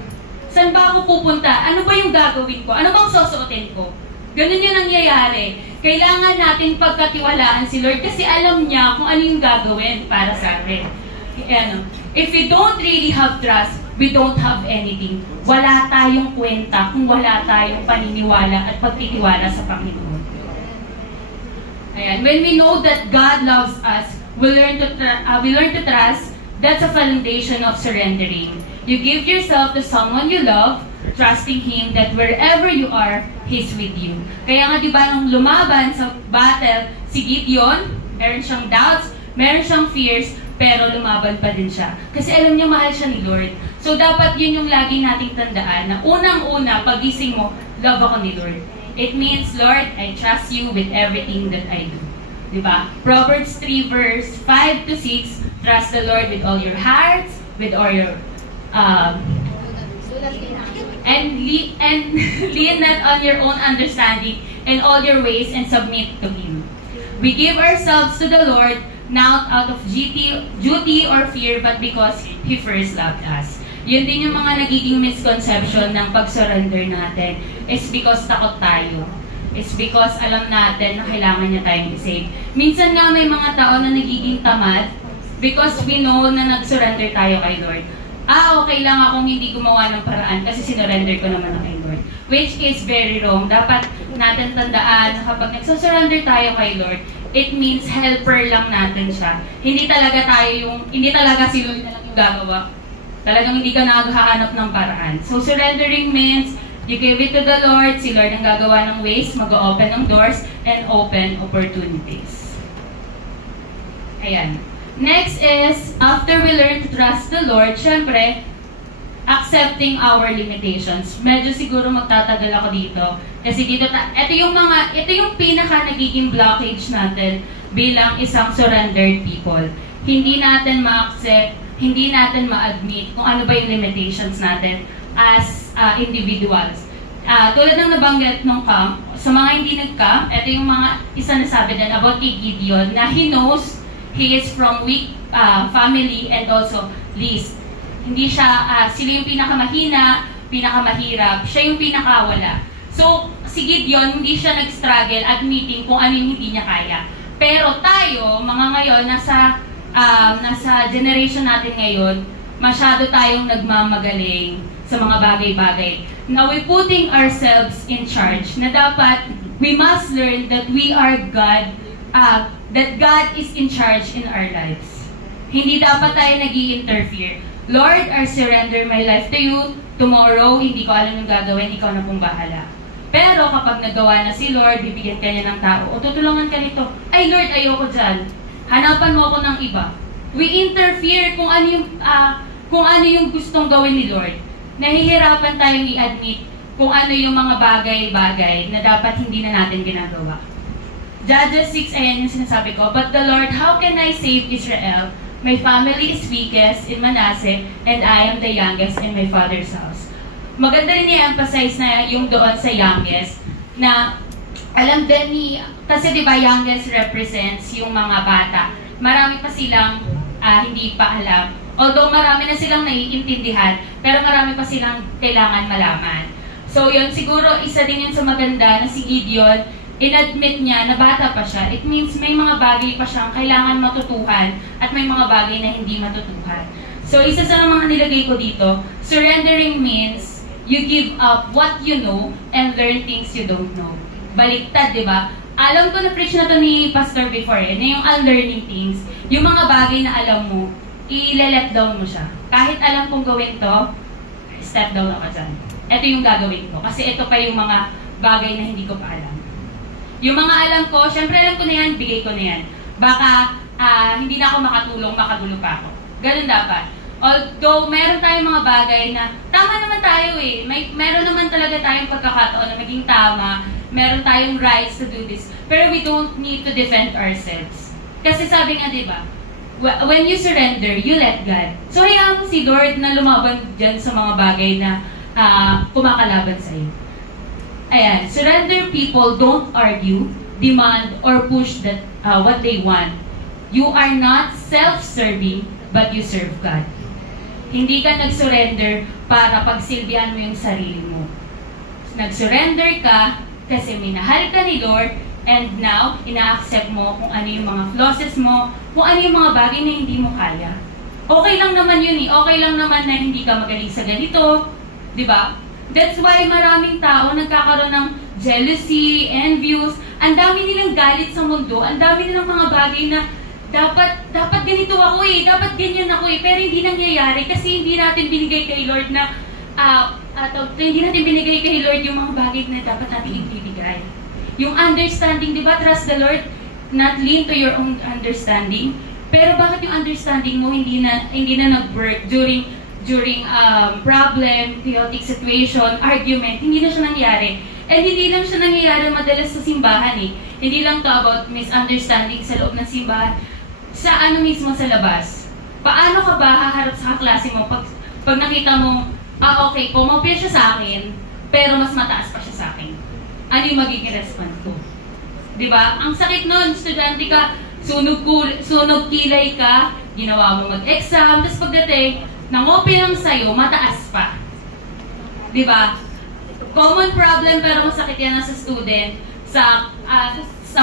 Saan ba ako pupunta? Ano ba yung gagawin ko? Ano bang susuotin ko? Ganun yung nangyayari. Kailangan natin pagkatiwalaan si Lord kasi alam niya kung ano yung gagawin para sa atin. If we don't really have trust, we don't have anything. Wala tayong kwenta kung wala tayong paniniwala at pagtitiwala sa Panginoon. Ayan. When we know that God loves us, we learn to trust. That's a foundation of surrendering. You give yourself to someone you love, trusting Him that wherever you are, He's with you. Kaya nga diba nung lumaban sa battle, si Gideon, meron siyang doubts, meron siyang fears, pero lumaban pa din siya. Kasi alam niya mahal siya ni Lord. So dapat yun yung lagi nating tandaan na unang-una, pagising mo, love ako ni Lord. It means, Lord, I trust you with everything that I do. Diba? Proverbs 3 verse 5 to 6, trust the Lord with all your hearts, with all your and lean not on your own understanding and all your ways and submit to Him. We give ourselves to the Lord not out of duty or fear, but because He first loved us. Yun din yung mga nagiging misconception ng pag-surrender natin. It's because takot tayo. It's because alam natin na kailangan niya tayong i-save. Minsan nga may mga tao na nagiging tamad because we know na nag-surrender tayo kay Lord. Okay lang akong hindi gumawa ng paraan kasi sinurrender ko naman kay Lord. Which is very wrong. Dapat natin tandaan na kapag nagsusurrender tayo kay Lord, it means helper lang natin siya. Hindi talaga si Lord na lang yung gagawa. Talagang hindi ka naghahanap ng paraan. So surrendering means you give it to the Lord, si Lord ang gagawa ng ways, mag-open ng doors, and open opportunities. Ayan. Next is, after we learn to trust the Lord, syempre, accepting our limitations. Medyo siguro magtatagal ako dito. Kasi dito, ito yung pinaka nagiging blockage natin bilang isang surrendered people. Hindi natin ma-accept, hindi natin ma-admit kung ano ba yung limitations natin as individuals. Tulad ng nabanggit nung camp, sa mga hindi nag-camp, ito yung mga isa na sabi din about kay Gideon na he knows he is from weak family and also least. Hindi siya, sila yung pinakamahina, pinakamahirap, siya yung pinakawala. So, si Gideon, hindi siya nag-struggle admitting kung ano yung hindi niya kaya. Pero tayo, mga ngayon, nasa generation natin ngayon, masyado tayong nagmamagaling sa mga bagay-bagay. Now, we're putting ourselves in charge na dapat, we must learn that we are God, that God is in charge in our lives. Hindi dapat tayo nag-i-interfere. Lord, I surrender my life to you. Tomorrow, hindi ko alam yung gagawin, ikaw na pong bahala. Pero kapag nagawa na si Lord, bibigyan ka niya ng tao, o tutulungan ka nito, ay Lord, ayoko dyan. Hanapan mo ako ng iba. We interfere kung ano yung gustong gawin ni Lord. Nahihirapan tayong i-admit kung ano yung mga bagay-bagay na dapat hindi na natin ginagawa. Judges 6, ayan yung sinasabi ko, but the Lord, how can I save Israel? My family is weakest in Manasseh, and I am the youngest in my father's house. Maganda rin i-emphasize na yung doon sa youngest, na alam din ni, kasi diba youngest represents yung mga bata. Marami pa silang hindi pa alam. Although marami na silang naiintindihan, pero marami pa silang kailangan malaman. So yun, siguro isa din yun sa maganda na si Gideon, in-admit niya na bata pa siya. It means may mga bagay pa siyang kailangan matutuhan at may mga bagay na hindi matutuhan. So isa sa mga nilagay ko dito, surrendering means you give up what you know and learn things you don't know. Baliktad, di ba? Alam ko na preach na to ni Pastor before na yung unlearning things, yung mga bagay na alam mo, i-let down mo siya. Kahit alam kong gawin to, step down ako dyan. Ito yung gagawin ko. Kasi ito pa yung mga bagay na hindi ko pa alam. Yung mga alam ko, syempre alam ko na yan, bigay ko na yan. Baka hindi na ako makatulong, makagulo pa ako. Ganun dapat. Although meron tayong mga bagay na tama naman tayo eh. Meron naman talaga tayong pagkakataon na maging tama, meron tayong rights to do this. Pero we don't need to defend ourselves. Kasi sabi nga, di ba, when you surrender, you let God. So, hayaan mo si Lord na lumaban dyan sa mga bagay na kumakalaban sa iyo. Ayan, surrender people don't argue, demand, or push what they want. You are not self-serving, but you serve God. Hindi ka nag-surrender para pagsilbihan mo yung sarili mo. Nag-surrender ka kasi minahal ka ni Lord, and now, ina-accept mo kung ano yung mga flosses mo, kung ano yung mga bagay na hindi mo kaya. Okay lang naman yun eh. Okay lang naman na hindi ka magaling sa ganito. Di ba? That's why maraming tao nagkakaroon ng jealousy, envious. Ang dami nilang galit sa mundo. Ang dami nilang mga bagay na dapat ganito ako eh. Dapat ganyan ako eh. Pero hindi nangyayari kasi hindi natin binigay kay Lord na hindi natin binigay kay Lord yung mga bagay na dapat natin ibigay. Yung understanding, di ba? Trust the Lord, not lean to your own understanding. Pero bakit yung understanding mo hindi na nag-work during problem, chaotic situation, argument, hindi na siya nangyari. And hindi lang siya nangyayari madalas sa simbahan eh. Hindi lang to about misunderstanding sa loob ng simbahan. Sa ano mismo sa labas. Paano ka ba haharap sa kaklase mo pag nakita mo, okay, kumopya siya sa akin, pero mas mataas pa siya sa akin. Ano yung magiging response ko? Diba? Ang sakit nun, estudyante ka, sunog kilay ka, ginawa mo mag-exam, tapos pagdating, nangopya lang sa'yo, mataas pa. Diba? Common problem, pero masakit yan na sa student. Sa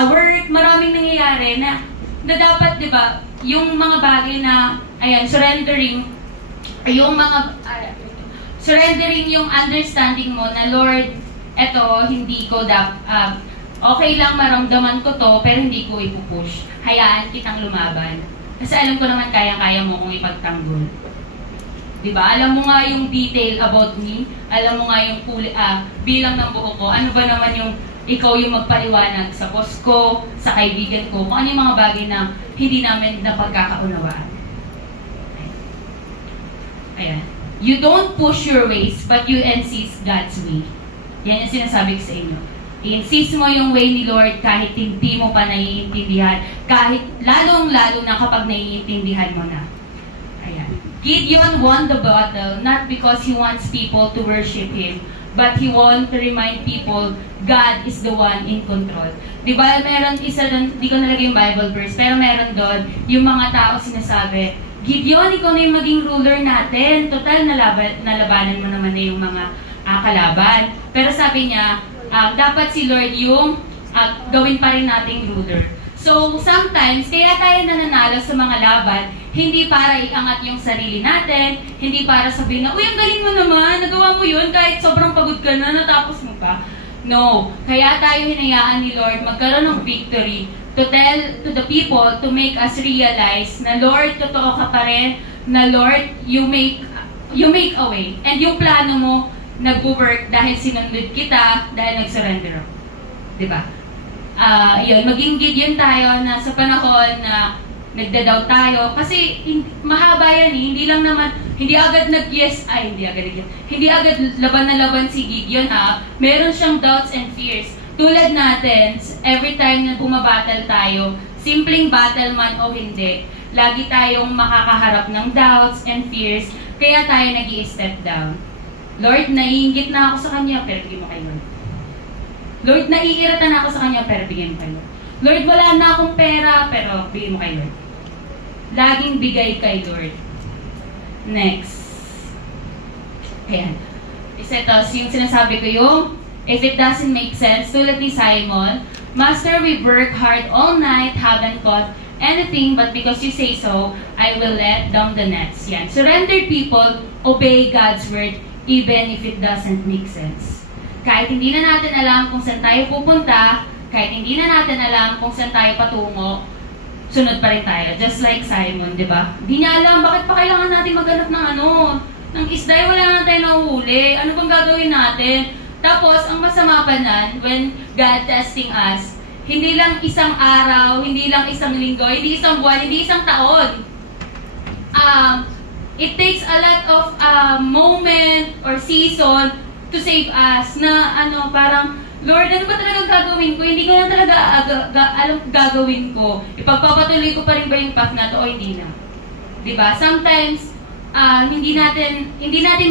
work, maraming nangyayari na dapat, diba, yung mga bagay na, ayan, surrendering yung understanding mo na, Lord, eto, hindi ko okay lang maramdaman ko to, pero hindi ko ipupush. Hayaan kitang lumaban. Kasi alam ko naman kaya-kaya mo kung ipagtanggol. Diba? Alam mo nga yung detail about me, alam mo nga yung bilang ng buo ko, ano ba naman yung ikaw yung magpaliwanag sa boss ko, sa kaibigan ko, kung ano yung mga bagay na hindi namin napagkakaunawaan. Ayan. You don't push your ways, but you insist God's way. Yan yung sinasabi ko sa inyo. I-insist mo yung way ni Lord kahit hindi mo pa naiintindihan, kahit lalong-lalo na kapag naiintindihan mo na. Ayan. Gideon won the battle not because he wants people to worship him, but he wants to remind people God is the one in control. Diba, meron isa doon, di ko nalagay yung Bible verse, pero meron doon, yung mga tao sinasabi, Gideon, ikaw na yung maging ruler natin. Total, nalabanan mo naman na yung mga kalaban. Pero sabi niya, dapat si Lord yung gawin pa rin nating ruler. So, sometimes, kaya tayo nananalo sa mga laban, hindi para iangat yung sarili natin, hindi para sabihin na, uy, ang galing mo naman, nagawa mo yun kahit sobrang pagod ka na, natapos mo pa. No. Kaya tayo hinayaan ni Lord magkaroon ng victory to tell to the people, to make us realize na, Lord, totoo ka pa rin, na Lord, you make a way. And yung plano mo, nag-work dahil sinunod kita, dahil nag-surrender ako. Diba? Yun, maging Gideon tayo na sa panahon na nagda-doubt tayo. Kasi mahaba yan eh. Hindi agad laban na laban si Gideon ha. Meron siyang doubts and fears. Tulad natin, every time na bumabattle tayo, simpleng battle man o hindi, lagi tayong makakaharap ng doubts and fears, kaya tayo nag-i-step down. Lord, naiinggit na ako sa Kanya, pero bigyan mo kay Lord. Lord, naiirita na ako sa Kanya, pero bigyan mo kay Lord. Lord, wala na akong pera, pero bigyan mo kay Lord. Laging bigay kay Lord. Next. Ayan. Isa ito, yung sinasabi ko yung, if it doesn't make sense, tulad ni Simon, Master, we work hard all night, haven't caught anything, but because you say so, I will let down the nets. Yan. Surrendered people, obey God's word, even if it doesn't make sense. Kahit hindi na natin alam kung saan tayo pupunta, kahit hindi na natin alam kung saan tayo patungo, sunod pa rin tayo. Just like Simon, di ba? Hindi niya alam, bakit pa kailangan natin maghanap ng isda, wala na tayo nahuhuli. Ano bang gagawin natin? Tapos, ang masama pa nan, when God testing us, hindi lang isang araw, hindi lang isang linggo, hindi isang buwan, hindi isang taon. It takes a lot of moment or season to save us na parang Lord, ano ba talagang gagawin ko? Hindi ko na talaga alam gagawin ko. Ipagpapatuloy ko pa rin ba yung path na to o hindi na? Diba? Sometimes, hindi natin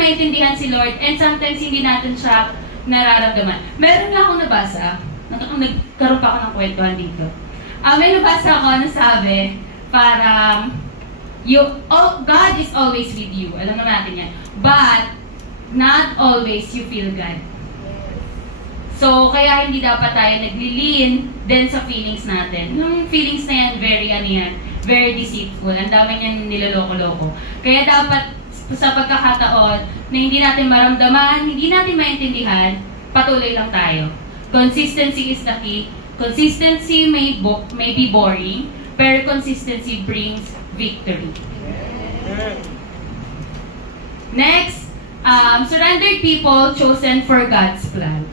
maintindihan si Lord and sometimes hindi natin siya nararamdaman. Meron lang akong nabasa. Nagkaroon pa ako ng kwentuhan dito. May nabasa ako na sabi, parang, God is always with you. Alam naman natin yan. But, not always you feel God. So, kaya hindi dapat tayo naglilin din sa feelings natin. Yung feelings na yan, very deceitful. Ang dami niyan niloloko-loko. Kaya dapat sa pagkakataon na hindi natin maramdaman, hindi natin maintindihan, patuloy lang tayo. Consistency is the key. Consistency may be boring, pero consistency brings victory. Next, surrendered people chosen for God's plan.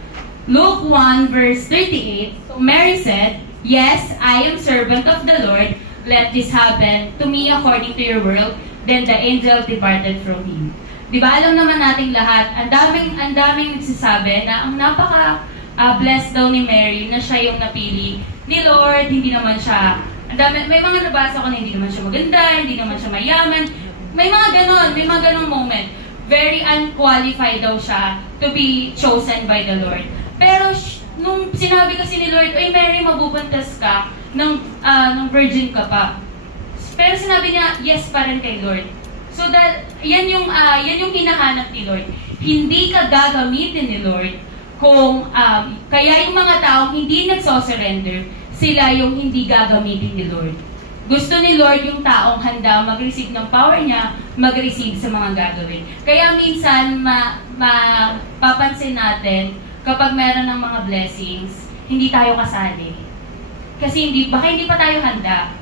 Luke 1 verse 38, Mary said, "Yes, I am servant of the Lord. Let this happen to me according to your will." Then the angel departed from him. Diba, alam naman nating lahat, ang daming nagsasabi na ang blessed daw ni Mary na siya yung napili ni Lord, hindi naman siya, may mga nabasa ko na hindi naman siya maganda, hindi naman siya mayaman, may mga ganong moment. Very unqualified daw siya to be chosen by the Lord. Pero nung sinabi kasi ni Lord, "Ay Mary, mabubuntas ka ng virgin ka pa." Pero sinabi niya, yes pa rin kay Lord. So yan yung hinahanap ni Lord. Hindi ka gagamitin ni Lord kung kaya yung mga taong hindi nagso-surrender, sila yung hindi gagamitin ni Lord. Gusto ni Lord yung taong handa mag-receive ng power niya, mag-receive sa mga gagawin. Kaya minsan mapapansin natin kapag meron ng mga blessings, hindi tayo kasali. Kasi baka hindi pa tayo handa.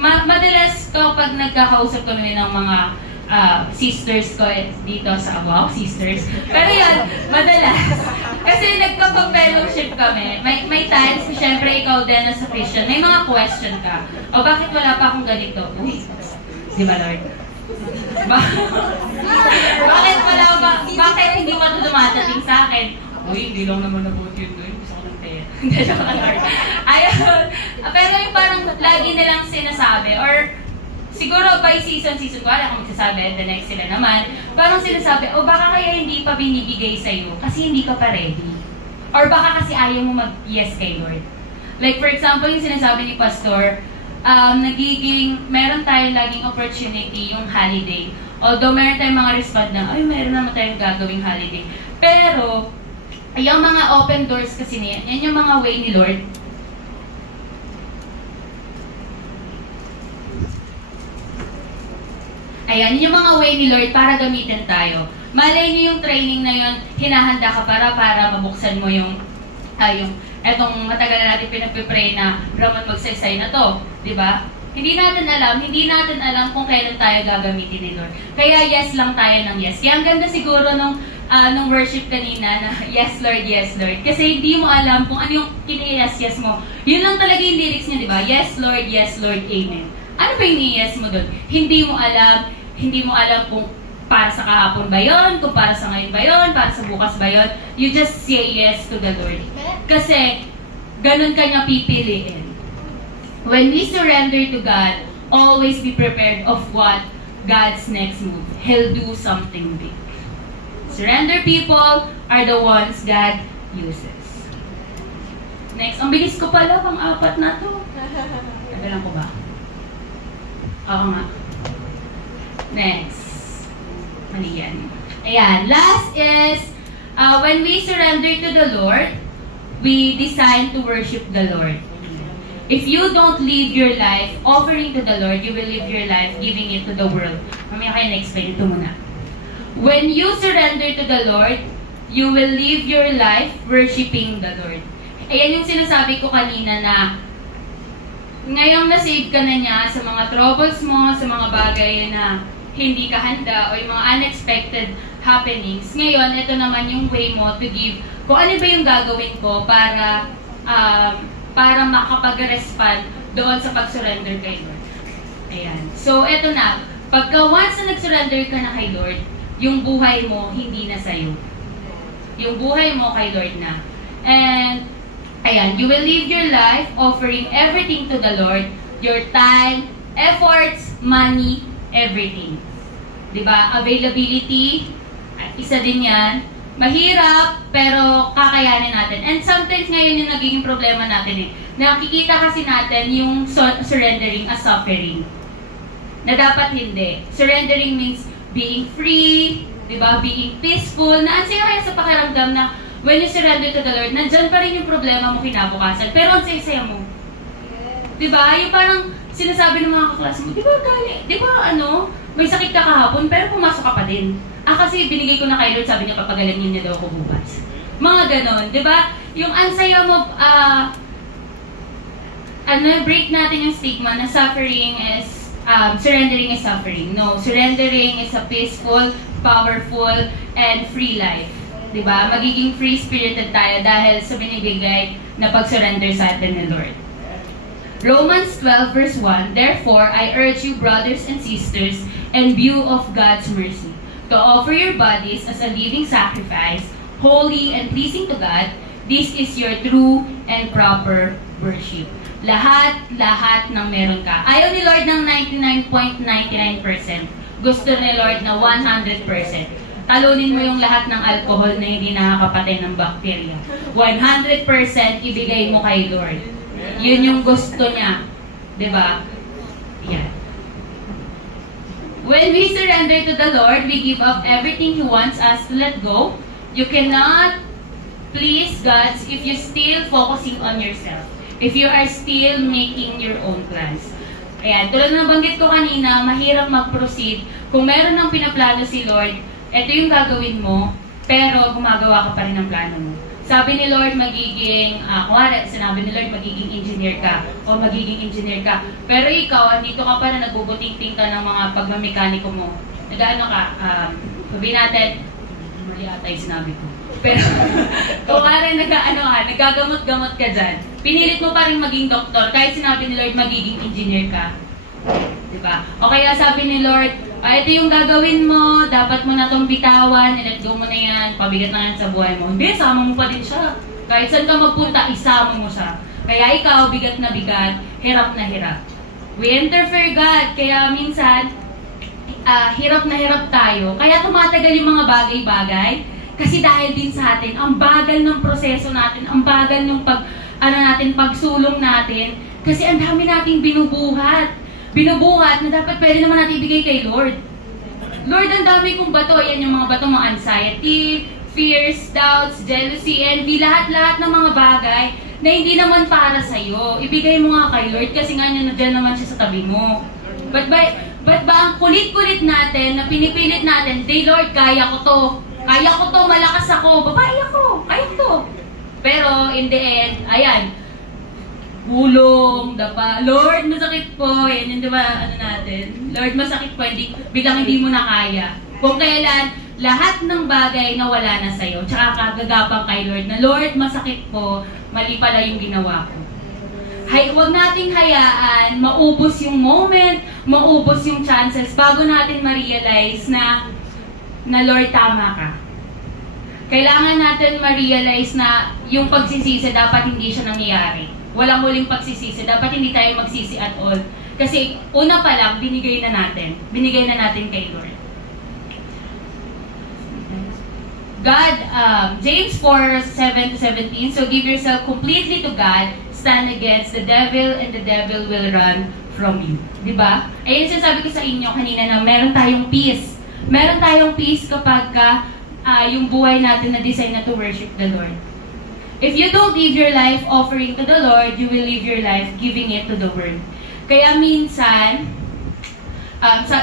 Madalas kapag nagkakausap kami ng mga sisters ko dito sa sisters. Pero yan, madalas. Kasi nagkapag-fellowship kami. May times, syempre ikaw din as a Christian, may mga question ka. O bakit wala pa akong ganito? Uy, di ba Lord? Bakit hindi pa ito dumatating sa akin? Uy, hindi lang naman nabuti yun doon. Gusto ko ng pera. Hindi, joke lang, Lord. Ayun. Pero yung parang lagi nilang sinasabi, or siguro by season ko, alam kung magsasabi, the next sila naman, parang sinasabi, baka kaya hindi pa binibigay sa'yo kasi hindi ka pa ready. Or baka kasi ayaw mo mag-yes kay Lord. Like for example, yung sinasabi ni Pastor, meron tayong laging opportunity yung holiday. Although meron tayong mga respond na, meron naman tayong gagawing holiday. Pero, yung mga open doors kasi niya, yan yung mga way ni Lord. Ayan, yung mga way ni Lord para gamitin tayo. Malay niyo yung training na yun, hinahanda ka para mabuksan mo yung etong matagal na natin pinagpipray na Ramon magsaysay na to. Diba? Hindi natin alam kung kailan tayo gagamitin ni Lord. Kaya yes lang tayo ng yes. Kaya ang ganda siguro nung worship kanina na yes Lord, yes Lord. Kasi hindi mo alam kung ano yung kini-yes mo. Yun lang talaga yung lyrics niya, diba? Yes Lord, amen. Ano ba yung yes mo doon? Hindi mo alam kung para sa kahapon ba yun, kung para sa ngayon ba yun, para sa bukas ba yun. You just say yes to the Lord. Kasi ganun ka niya pipiliin. When we surrender to God, always be prepared of what God's next move. He'll do something big. Surrender people are the ones God uses. Next, ang bilis ko pala, pang-apat na to. Nagalang ko ba? Oo nga. Next. Mali yan. Ayan. Last is, when we surrender to the Lord, we decide to worship the Lord. If you don't live your life offering to the Lord, you will live your life giving it to the world. Mamaya kayo na-explain ito muna. When you surrender to the Lord, you will live your life worshiping the Lord. Ayan yung sinasabi ko kanina na ngayong na-save ka na niya sa mga troubles mo, sa mga bagay na hindi ka handa o yung mga unexpected happenings. Ngayon, ito naman yung way mo to give kung ano ba yung gagawin ko para makapag-respond doon sa pag-surrender kay Lord. Ayan. So, ito na. Pagka once na nag-surrender ka na kay Lord, yung buhay mo hindi na sa'yo. Yung buhay mo kay Lord na. And, ayan, you will live your life offering everything to the Lord, your time, efforts, money, everything. Diba? Availability, isa din yan. Mahirap, pero kakayanin natin. And sometimes ngayon yung nagiging problema natin eh. Nakikita kasi natin yung surrendering as suffering. Na dapat hindi. Surrendering means being free, diba? Being peaceful. Na ang saya kaya sa pakiramdam na when you surrender to the Lord, nandyan pa rin yung problema mo kinabukasan. Pero ang saya-saya mo. Diba? Yung parang sinasabi ng mga kaklase mo, diba may sakit ka kahapon, pero pumasok ka pa din. Kasi binigay ko na kay Lord, sabi niya, papagalingin niya daw ako bukas. Mga ganon, di ba? Yung ansaya mo, break natin yung stigma na suffering is, surrendering is suffering. No, surrendering is a peaceful, powerful, and free life. Di ba? Magiging free-spirited tayo dahil sa binibigay na pag-surrender sa atin ni Lord. Romans 12 verse 1, therefore, I urge you, brothers and sisters, in view of God's mercy, to offer your bodies as a living sacrifice, holy and pleasing to God. This is your true and proper worship. Lahat ng meron ka. Ayaw ni Lord ng 99.99%. Gusto ni Lord na 100%. Talunin mo yung lahat ng alcohol na hindi nakakapatay ng bakterya. 100% ibigay mo kay Lord. Yun yung gusto niya. Diba? Yan. When we surrender to the Lord, we give up everything He wants us to let go. You cannot please God if you're still focusing on yourself. If you are still making your own plans. Ayan, tulad ng banggit ko kanina, mahirap mag-proceed. Kung meron ng pinaplano si Lord, ito yung gagawin mo, pero gumagawa ka pa rin ng plano mo. Sabi ni Lord, magiging, sinabi ni Lord, magiging engineer ka, o magiging engineer ka. Pero ikaw, andito ka pa na nagbubuting-ting ka ng mga pagmamekaniko mo. Nag-ano ka, sabihin natin, mali ata yung sinabi ko. Pero, kung nagagamot-gamot ka dyan, pinilit mo pa rin maging doktor, kahit sinabi ni Lord, magiging engineer ka. Diba? O kaya sabi ni Lord, ito yung gagawin mo, dapat mo na itong bitawan, i-let go mo na yan, pabigat na yan sa buhay mo. Hindi, sama mo pa din siya. Kahit saan ka magpunta, isama mo siya. Kaya ikaw, bigat na bigat, hirap na hirap. We interfere God, kaya minsan, hirap na hirap tayo. Kaya tumatagal yung mga bagay-bagay, kasi dahil din sa atin, ang bagal ng proseso natin, ang bagal ng pagsulong natin, kasi ang dami nating binubuhat na dapat pwede naman natin ibigay kay Lord. Lord, ang dami kong bato. Yan yung mga bato mo, anxiety, fears, doubts, jealousy, envy, lahat-lahat ng mga bagay na hindi naman para sa'yo. Ibigay mo nga kay Lord kasi nga nandiyan naman siya sa tabi mo. But ba ang kulit-kulit natin na pinipilit natin, "Day Lord, kaya ko to, malakas ako, babae ako, kaya ko to." Pero in the end, ayan, bulong, dapa, Lord, masakit po. Yan yung diba, natin. Lord, masakit po, biglang hindi mo na kaya. Kung kailan, lahat ng bagay na wala na sa'yo, tsaka kagagapang kay Lord na, Lord, masakit po, mali pala yung ginawa ko. Huwag nating hayaan, maubos yung moment, maubos yung chances, bago natin ma-realize na Lord, tama ka. Kailangan natin ma-realize na yung pagsisisi, dapat hindi siya nangyayari. Walang huling pagsisisi. Dapat hindi tayo magsisi at all. Kasi una pa lang, binigay na natin. Binigay na natin kay Lord. God, James 4:7-17, so give yourself completely to God, stand against the devil, and the devil will run from you. Diba? Ayun sinasabi ko sa inyo kanina na meron tayong peace. Meron tayong peace kapag yung buhay natin na design na to worship the Lord. If you don't live your life offering to the Lord, you will live your life giving it to the world. Kaya minsan,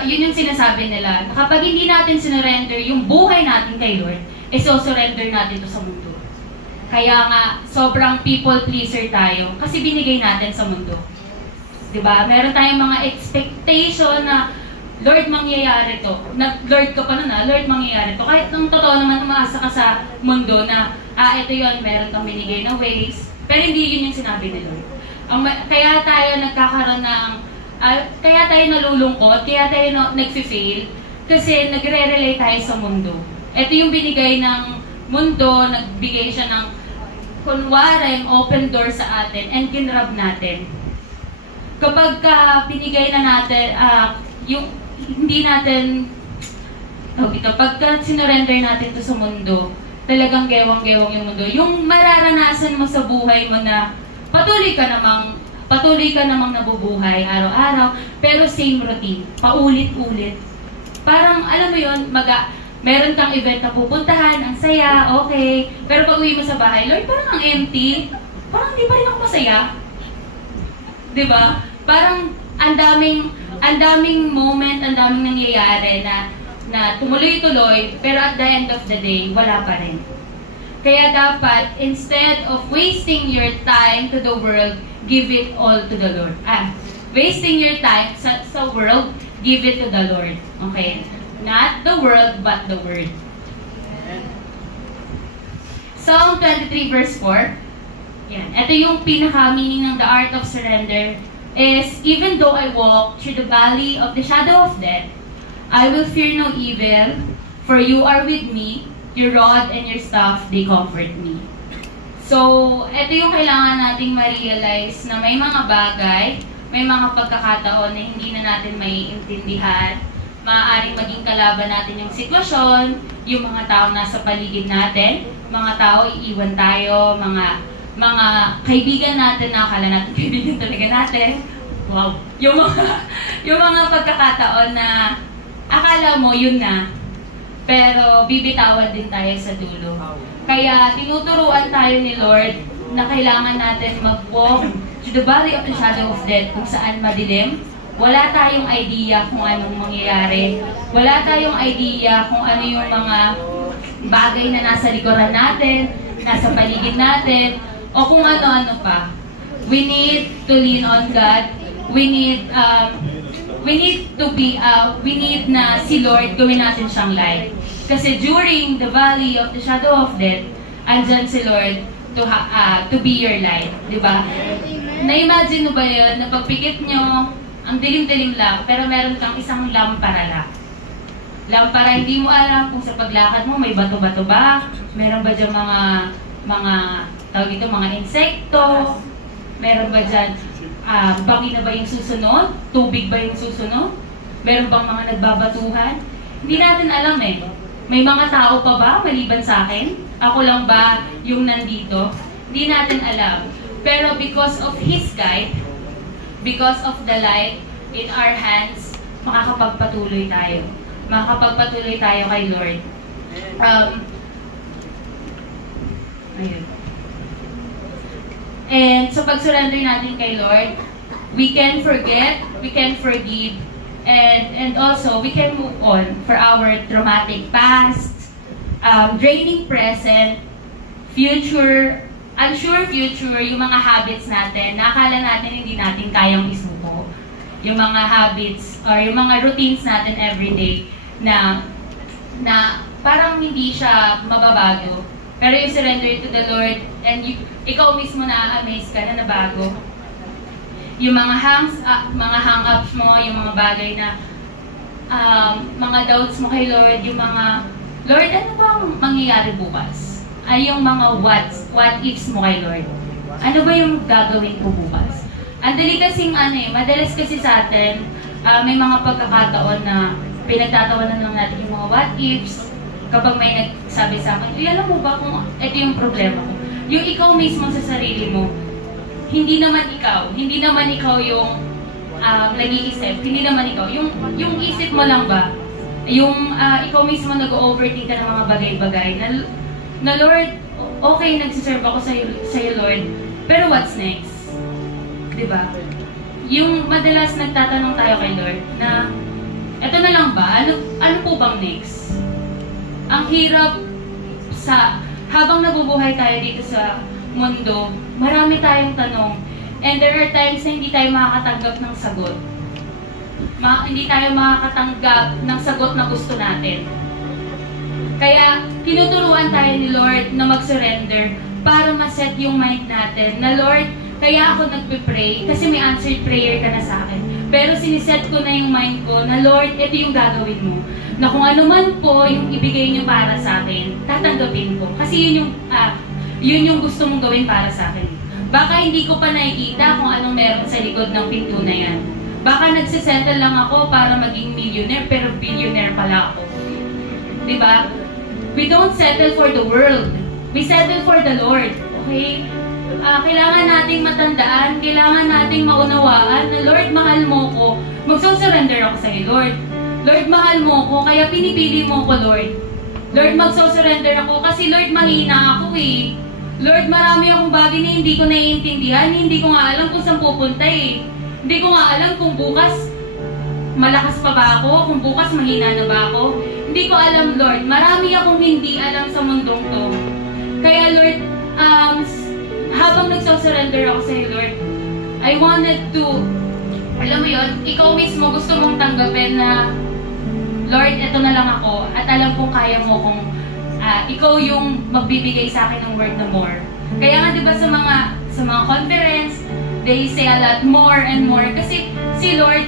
yun yung sinasabi nila, na kapag hindi natin sinurrender yung buhay natin kay Lord, surrender natin to sa mundo. Kaya nga, sobrang people pleaser tayo kasi binigay natin sa mundo. Diba? Meron tayong mga expectation na, Lord, mangyayari to. Lord ka pa na, Lord, mangyayari to. Kahit nung totoo naman, umaasa ka sa mundo na, ito yun, meron kang binigay na ways. Pero hindi yun yung sinabi ni Lord. Kaya tayo nagkakaroon ng, kaya tayo nalulungkot, kaya tayo nag-fail, kasi nagre-relate tayo sa mundo. Ito yung binigay ng mundo, nagbigay siya ng kunwari open door sa atin and kinrab natin. Kapag pinigay na natin, yung hindi natin, pagka sinurrender natin to sa mundo, talagang gewang-gewang yung mundo. Yung mararanasan mo sa buhay mo na patuloy ka namang nabubuhay araw-araw, pero same routine, paulit-ulit. Parang, alam mo yun, meron kang event na pupuntahan, ang saya, okay. Pero pag uwi mo sa bahay, Lord, parang ang empty. Parang hindi pa rin ako masaya. Diba? Parang ang daming moment, ang daming nangyayari na tumuloy-tuloy, pero at the end of the day, wala pa rin. Kaya dapat, instead of wasting your time to the world, give it all to the Lord. Wasting your time sa world, give it to the Lord. Okay? Not the world, but the Word. Psalm 23 verse 4. Yan. Ito yung pinaka-meaning ng the art of surrender is, even though I walk through the valley of the shadow of death, I will fear no evil, for you are with me, your rod and your staff, they comfort me. So, ito yung kailangan nating ma-realize na may mga bagay, may mga pagkakataon na hindi na natin maiintindihan, maaaring maging kalaban natin yung sitwasyon, yung mga tao nasa paligid natin, mga tao iiwan tayo, mga kaibigan natin na akala natin kaibigan talaga natin. Wow! Yung mga pagkakataon na akala mo yun na, pero bibitawan din tayo sa dulo. Kaya tinuturuan tayo ni Lord na kailangan natin mag-walk to the valley of the shadow of death, kung saan madilim. Wala tayong idea kung anong mangyayari. Wala tayong idea kung ano yung mga bagay na nasa likuran natin, nasa paligid natin, o kung ano-ano pa. We need to lean on God. We need na si Lord gawin natin siyang light. Kasi during the valley of the shadow of death, andyan si Lord to be your light. Diba? Na-imagine mo ba yun, na pagpikit nyo, ang dilim-dilim lang, pero meron kang isang lampara lang. Lampara, hindi mo alam kung sa paglakad mo may bato-bato ba, meron ba dyan tawag ito, mga insekto, meron ba dyan, bangin na ba yung susunod, tubig ba yung susunod, meron bang mga nagbabatuhan, hindi natin alam eh. May mga tao pa ba maliban sa akin? Ako lang ba yung nandito? Hindi natin alam. Pero because of His guide, because of the light in our hands, makakapagpatuloy tayo. Makakapagpatuloy tayo kay Lord. Ayun. And sa pag-surrender natin kay Lord, we can forget, we can forgive, and also we can move on for our traumatic past, draining present, future, unsure future, yung mga habits natin na akala natin hindi natin kayang isuko. Yung mga habits or yung mga routines natin everyday na parang hindi siya mababago. Pero you surrender to the Lord and ikaw mismo na-amaze ka na nabago. Yung mga hang-ups mo, yung mga bagay na mga doubts mo kay Lord, yung mga, Lord, ano bang mangyayari bukas? Ay yung mga what ifs mo kay Lord. Ano ba yung gagawin ko bukas? Ang dali kasing madalas kasi sa atin, may mga pagkakataon na pinagtatawanan lang natin yung mga what ifs. Kapag may nagsabi sa akin, alam mo ba kung ito yung problema ko? Yung ikaw mismo sa sarili mo, hindi naman ikaw yung nag-iisip, hindi naman ikaw. Yung isip mo lang ba, yung ikaw mismo nag-overthink ka ng mga bagay-bagay, na Lord, okay, nagsiserve ako sa'yo Lord, pero what's next? Diba? Yung madalas nagtatanong tayo kay Lord na, eto na lang ba? Ano po bang next? Ang hirap habang nabubuhay tayo dito sa mundo, marami tayong tanong. And there are times na hindi tayo makakatanggap ng sagot. Hindi tayo makakatanggap ng sagot na gusto natin. Kaya, tinuturuan tayo ni Lord na mag-surrender para ma-set yung mind natin na Lord, kaya ako nagpe-pray kasi may answered prayer ka na sa akin. Pero siniset ko na yung mind ko na Lord, ito yung gagawin mo. Na kung ano man po yung ibigay niyo para sa akin, tatanggapin ko. Kasi yun yung yun yung gusto mong gawin para sa akin. Baka hindi ko pa nakikita kung anong meron sa likod ng pinto na yan. Baka nagsisettle lang ako para maging millionaire, pero billionaire pala ako. Diba? We don't settle for the world. We settle for the Lord. Okay? Kailangan nating matandaan, kailangan nating maunawaan na Lord, mahal mo ko. Magsusurrender ako sa iyo, Lord. Lord, mahal mo ko, kaya pinipili mo ko, Lord. Lord, magsusurrender ako kasi Lord, mahina ako eh. Lord, marami akong bagay na hindi ko naiintindihan, hindi ko nga alam kung saan pupunta eh. Hindi ko nga alam kung bukas malakas pa ba ako, kung bukas mahina na ba ako. Hindi ko alam, Lord. Marami akong hindi alam sa mundong to. Kaya, Lord, habang nagsusurrender ako sa iyo, Lord, I wanted to, alam mo yun, ikaw mismo gusto mong tanggapin na, Lord, eto na lang ako, at alam kong kaya mo kung ikaw yung magbibigay sa akin ng word na more. Kaya nga, di ba, sa mga conference, they say a lot more and more. Kasi si Lord,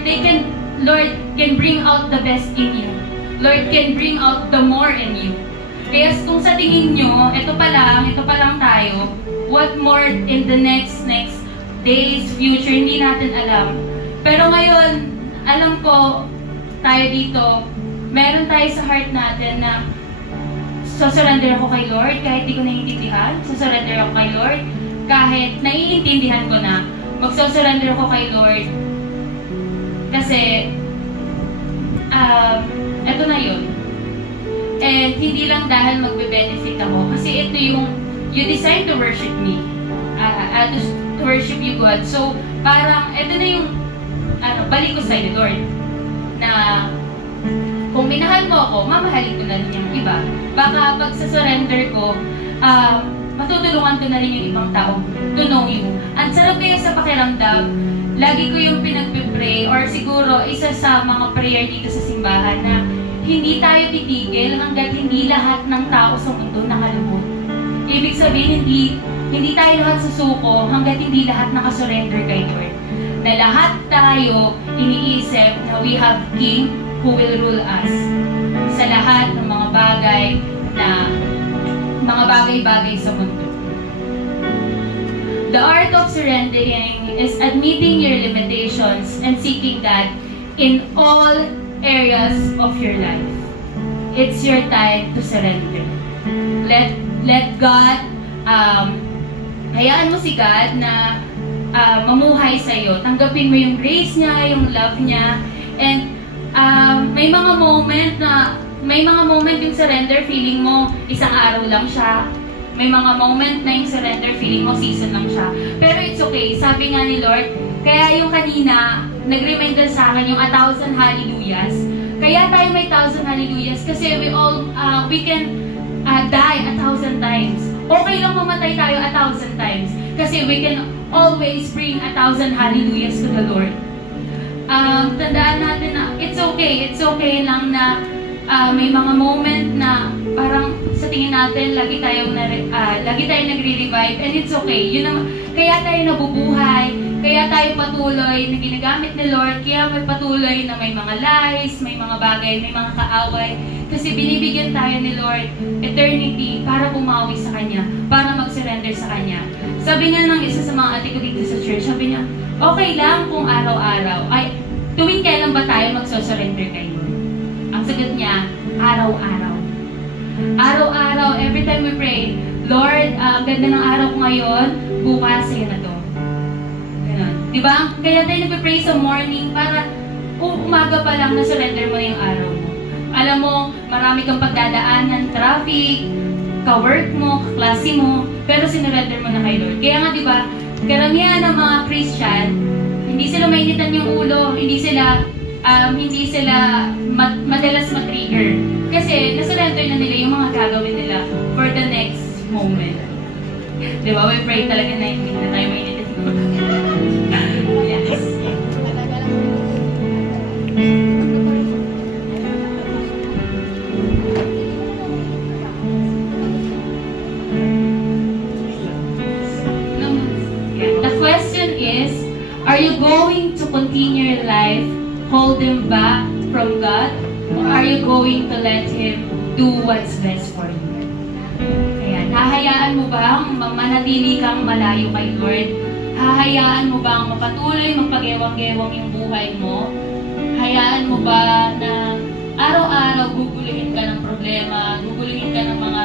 Lord can bring out the best in you. Lord can bring out the more in you. Kaya kung sa tingin nyo, ito pa lang tayo, what more in the next days, future, hindi natin alam. Pero ngayon, alam ko, tayo dito, meron tayo sa heart natin na susurrender ako kay Lord kahit di ko naiintindihan. Susurrender ako kay Lord kahit naiintindihan ko na. Magsusurrender ako kay Lord kasi eto na yun. And hindi lang dahil magbe-benefit ako. Kasi ito yung you decide to worship me. To worship you, God. So, parang ito na yung balik ko sa'yo, Lord. Na kung minahal mo ako, mamahalin ko na rin yung iba. Baka pag sa surrender ko, matutulungan ko na rin yung ibang tao to know you. Ang sarap kaya sa pakiramdam, lagi ko yung pinagpipray or siguro isa sa mga prayer dito sa simbahan na hindi tayo titigil hanggat hindi lahat ng tao sa mundo nakalubot. Ibig sabihin, hindi tayo lahat susuko hanggat hindi lahat nakasurrender kay Lord. Na lahat tayo iniisip na we have King who will rule us sa lahat ng mga bagay-bagay sa mundo. The art of surrendering is admitting your limitations and seeking God in all areas of your life. It's your time to surrender. Let God, hayaan mo si God na mamuhay sa iyo. Tanggapin mo yung grace niya, yung love niya, and may mga moment yung surrender, feeling mo isang araw lang siya. May mga moment na yung surrender, feeling mo season lang siya. Pero it's okay. Sabi nga ni Lord, kaya yung kanina, nag-reminder sa akin yung 1,000 hallelujahs. Kaya tayo may 1,000 hallelujahs kasi we can die 1,000 times. Okay lang mamatay tayo 1,000 times kasi we can always bring 1,000 hallelujahs to the Lord. Tandaan natin na it's okay lang na may mga moment na parang sa tingin natin lagi tayong nagre-revive, and it's okay. Yun naman, kaya tayo nabubuhay, kaya tayo patuloy na ginagamit ni Lord, kaya may patuloy na may mga lies, may mga bagay, may mga kaaway, kasi binibigyan tayo ni Lord eternity para bumawi sa Kanya, para mag-surrender sa Kanya. Sabi nga ng isa sa mga ate ko dito sa church, sabi niya, okay lang kung araw-araw, tuwing kailan ba tayo magsusurrender kay Lord? Ang sagot niya, araw-araw. Araw-araw, every time we pray, Lord, ganda ng araw ko ngayon, bukas sa'yo na to. Ganun. Diba? Kaya tayo nagpe-pray sa morning para umaga pa lang na-surrender mo na yung araw mo. Alam mo, marami kang pagdadaanan, traffic, ka-work mo, kaklase mo, pero sinurrender mo na kay Lord. Kaya nga, diba, karamihan ng mga Christian, hindi sila mainitan yung ulo, hindi sila madalas ma-trigger. Kasi nasurrender na nila yung mga gagawin nila for the next moment. Diba? We pray talaga na hindi na tayo mainitin. Yes. The question is, are you going to continue your life holding back from God? Or are you going to let Him do what's best for you? Ayan, hahayaan Hahayaan mo bang manatili kang malayo kay Lord? Hahayaan mo bang mapatuloy magpagewang-gewang yung buhay mo? Hayaan mo ba na araw-araw guguluhin ka ng problema, guguluhin ka ng mga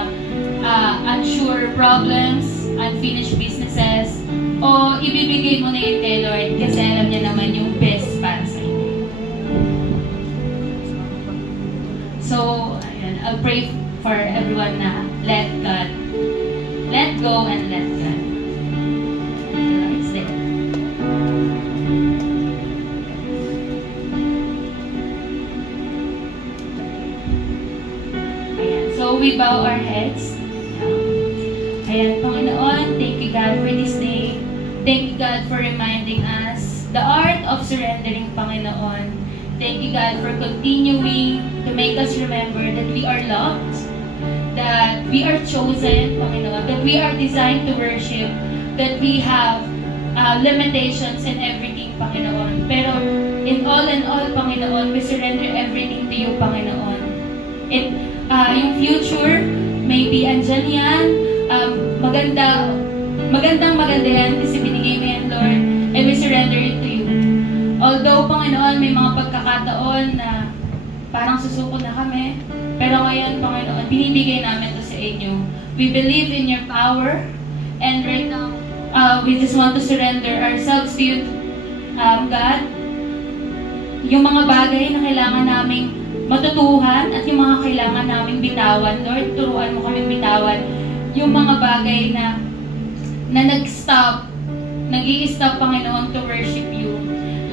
unsure problems, unfinished businesses, o ibibigay mo na yun kay Lord kasi alam niya naman yung best para sa iyo. So, ayun, I'll pray for everyone na let God, let go and let God. Okay, Lord, stay. Ayan, so we bow our heads. Ayan, Panginoon, thank you God for this day. Thank you God for reminding us the art of surrendering, Panginoon. Thank you God for continuing to make us remember that we are loved, that we are chosen, Panginoon, that we are designed to worship, that we have limitations in everything, Panginoon. Pero in all, Panginoon, we surrender everything to you, Panginoon. Yung future, maybe andyan yan, maganda yan kasi binigay mo yan, Lord, and we surrender it to you. Although, Panginoon, may mga pagkakataon na parang susuko na kami, pero ngayon, Panginoon, binibigay namin to sa inyo. We believe in your power, and right now, we just want to surrender ourselves to you, God. Yung mga bagay na kailangan naming matutuhan at yung mga kailangan naming bitawan, Lord, turuan mo kaming bitawan yung mga bagay na nag-i-stop, Panginoon, to worship you.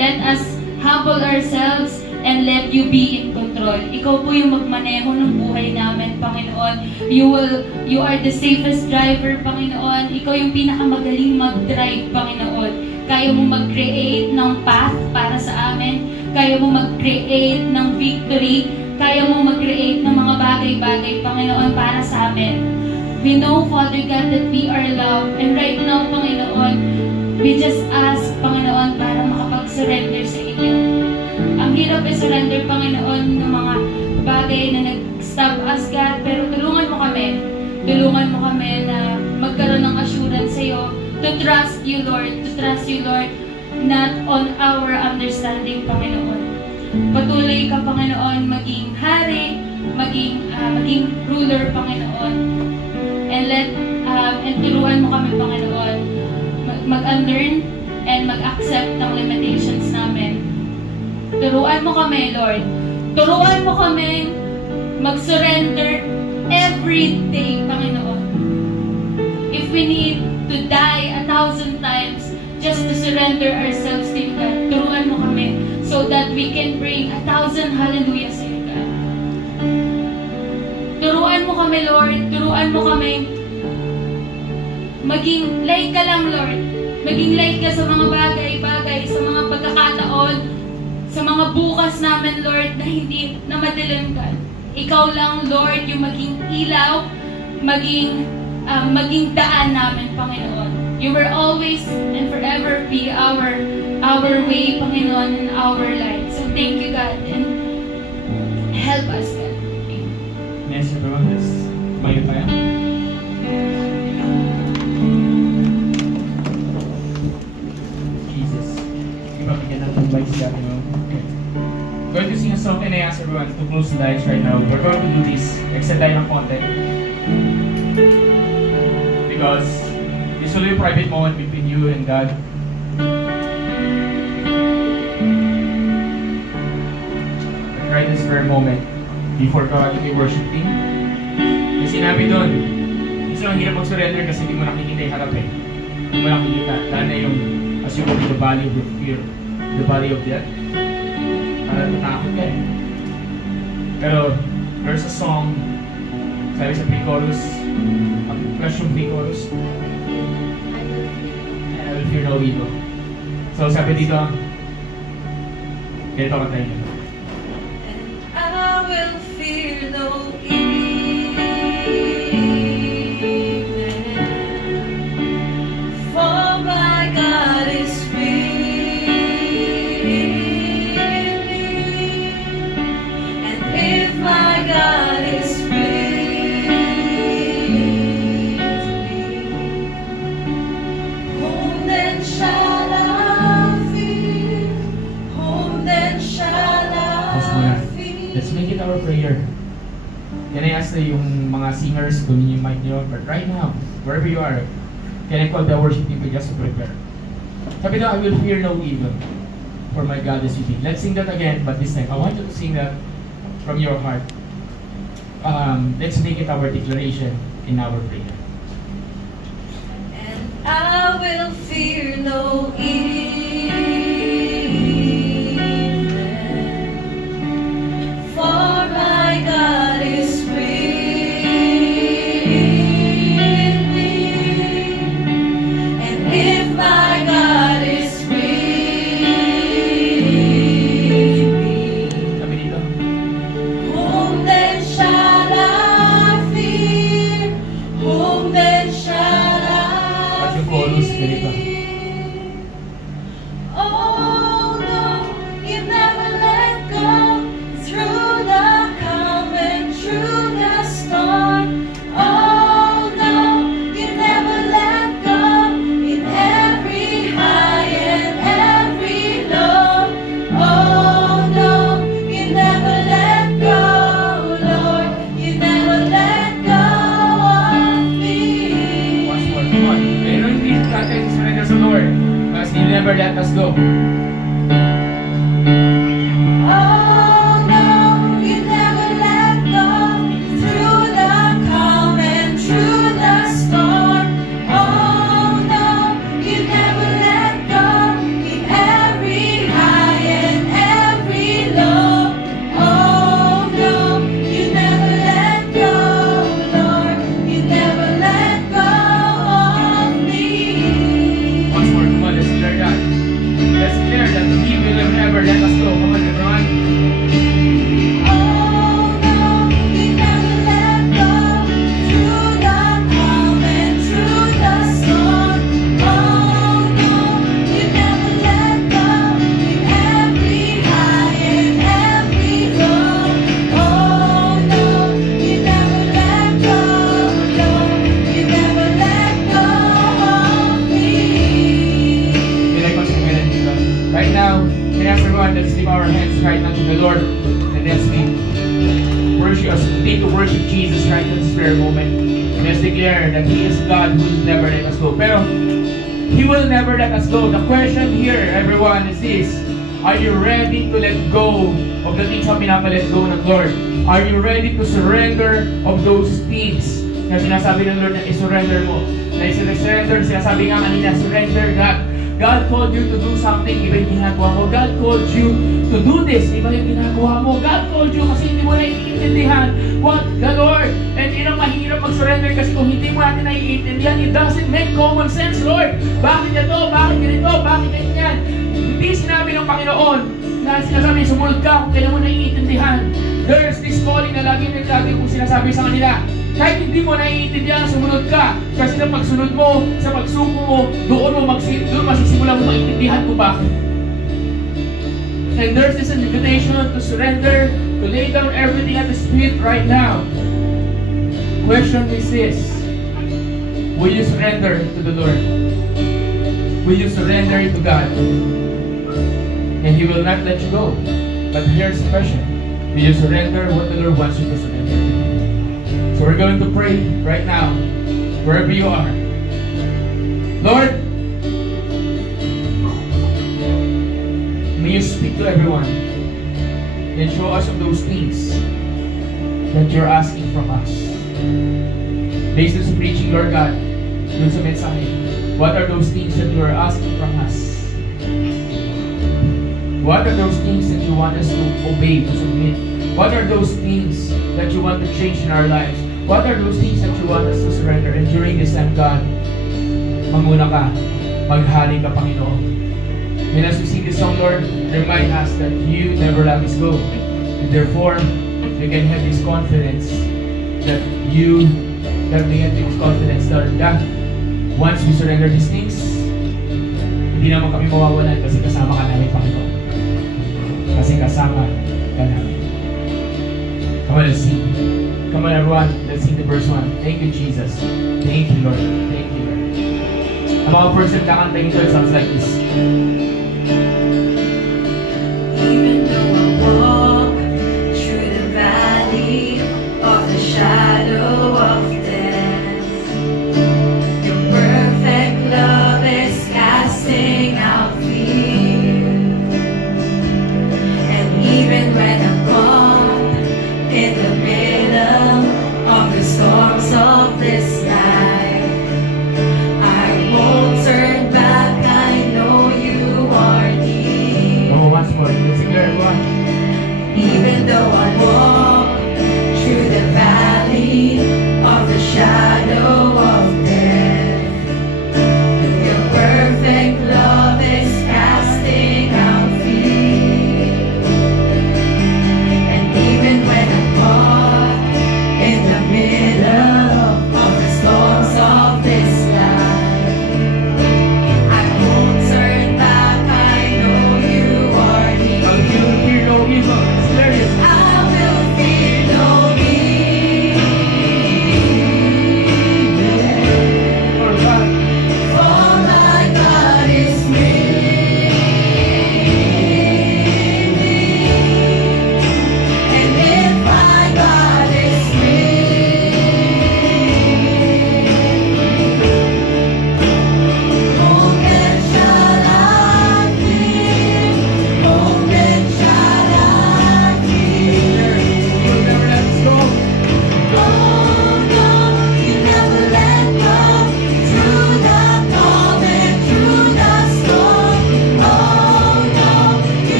Let us humble ourselves and let you be in control. Ikaw po yung magmaneho ng buhay namin, Panginoon. You are the safest driver, Panginoon. Ikaw yung pinakamagaling mag-drive, Panginoon. Kaya mo mag-create ng path para sa amin. Kaya mo mag-create ng victory. Kaya mo mag-create ng mga bagay-bagay, Panginoon, para sa amin. We know, Father God, that we are loved. And right now, Panginoon, we just ask, Panginoon, para makapag-surrender sa inyo. Ang hirap i-surrender, Panginoon, ng mga bagay na nag-stop us, God. Pero tulungan mo kami. Tulungan mo kami na magkaroon ng assurance sa iyo. To trust you, Lord. To trust you, Lord. Not on our understanding, Panginoon. Patuloy ka, Panginoon, maging hari, maging ruler, Panginoon. And turuan mo kami, Panginoon, mag-unlearn and mag-accept ng limitations namin. Turuan mo kami, Lord. Turuan mo kami mag-surrender every day, Panginoon. If we need to die 1,000 times just to surrender ourselves to you, God, turuan mo kami so that we can bring 1,000 hallelujah sa iyo, God. Turuan mo kami, Lord. Turuan mo kami. Maging like ka lang, Lord. Maging like ka sa mga bagay-bagay, sa mga pagkakataon, sa mga bukas namin, Lord, na hindi na madilim, God. Ikaw lang, Lord, yung maging ilaw, maging daan namin, Panginoon. You will always and forever be our way, Panginoon, in our life. So thank you, God, and help us, God. Yes, everyone, let's kumain tayo. Jesus. Ibabigyan natin by si Daddy Mo. Okay. We're going to sing a song and I ask everyone to close the eyes right now. We're going to do this. Extend tayo ng konti. Because this will be a private moment between you and God. But right this very moment, before God yung worship team. Kasi sinabi doon, isa lang hirap mag-surrender kasi hindi mo nakikita yung harap eh. Hindi mo nakikita. Lalo na yung, as you go to the valley of fear, the valley of death. Natakot ka eh. Pero, there's a song, sabi sa pre-chorus, ang crush yung pre-chorus, and I will fear no evil. So, sabi dito, ganito ka tayo. I will fear no evil, for my God is with me, and if my God is with me, our prayer. Can I ask na yung mga singers, kunin yung mic nyo, but right now, wherever you are, can I call the worship team to just to prepare? Sabi daw, I will fear no evil, for my God is with me. Let's sing that again, but this time, I want you to sing that from your heart. Let's make it our declaration in our prayer. And I will fear no evil, for my God is with me. And if my God is with me, Sabi dito, whom then shall I fear? Whom then shall at I yung chorus, ganito. fear? Oh no, you never let go through the calm and through the storm. Oh no, you never let go in every high and every low. Oh no, you never let go, Lord. You never let go of me. Once more, come on. May anointing natin to surrender sa Lord. Because He never let us go. Oh no, you never let go through the calm and through the storm. Oh no, you never let go in every high and every low. Oh no, you never let go, Lord. You never let go of me. Once more, come on, let's declare that. Let's declare that He will never let us go. Come on, everyone. Oh no, you never let go through the calm and through the storm. Oh no, you never let go in every high and every low. Oh no, you never let go, Lord. You never let go of me. Can I close the melody dito? Right now, can I ask everyone, let's lift our hands right now to the Lord. And let's worship us. Need to worship Jesus right in this prayer moment. And let's declare that He is God who will never let us go. Pero, He will never let us go. The question here, everyone, is this. Are you ready to let go of the things na pinapalet go ng Lord? Are you ready to surrender of those things na sinasabi ng Lord na isurrender mo? Na isurrender, sinasabi nga kanina, surrender God. God called you to do something, iba yung ginagawa mo. God called you to do this, iba yung ginagawa mo. God called you kasi hindi mo naiintindihan what the Lord. And yun ang mahirap mag-surrender kasi kung hindi mo natin naiintindihan, it doesn't make common sense, Lord. Bakit ito? Bakit ganito? Bakit ganyan? Hindi sinabi ng Panginoon na sinasabi, sumunod ka kung kailan mo naiintindihan. There's this calling na lagi kong sinasabi sa kanila. Kahit hindi mo naiintindihan, sumunod ka. Kasi sa pagsunod mo, sa pagsuko mo, doon masisimula mo maintindihan kung bakit. And there's this invitation to surrender, to lay down everything at His feet right now. Question is this. Will you surrender to the Lord? Will you surrender to God? And He will not let you go. But here's the question. Will you surrender what the Lord wants you to surrender? So we're going to pray right now, wherever you are. Lord, may you speak to everyone and show us of those things that you're asking from us. Based on sa preaching, Lord God, dun sa mensahe, what are those things that you are asking from us? What are those things that you want us to obey, to submit? What are those things that you want to change in our lives? What are those things that you want us to surrender? And during this time, God, manguna ka, maghari ka, Panginoon. And as we sing this song, Lord, remind us that you never let us go. And therefore, we can have this confidence that we have this confidence, Lord, that once we surrender these things, hindi naman kami mawawalan kasi kasama ka namin, Panginoon. Kasi kasama ka namin. Come on, let's sing. Come on, everyone. Let's sing the verse 1. Thank you, Jesus. Thank you, Lord. Thank you, Lord. Ang mga person kakantahin ito, it sounds like this. Even though I walk through the valley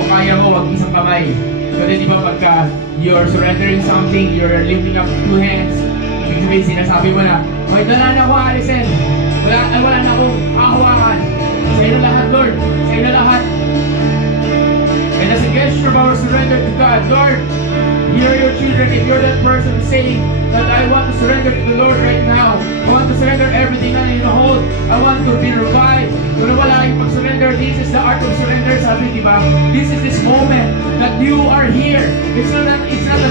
kung kaya mo, wag isang kamay. Kasi di ba pagka you're surrendering something, you're lifting up two hands, ibig sabihin, sinasabi mo na, may dala na ako alisin. Wala na akong kahawakan. Sa'yo na lahat, Lord. Sa'yo na lahat. And as a gesture of our surrender to God, Lord, here are your children. If you're that person saying that I want to surrender to the Lord right now, I want to surrender everything that I hold, I want to be revived. Kung wala yung pag-surrender, this is the art of surrender, sabi, di ba? This is this moment that you are here. It's not an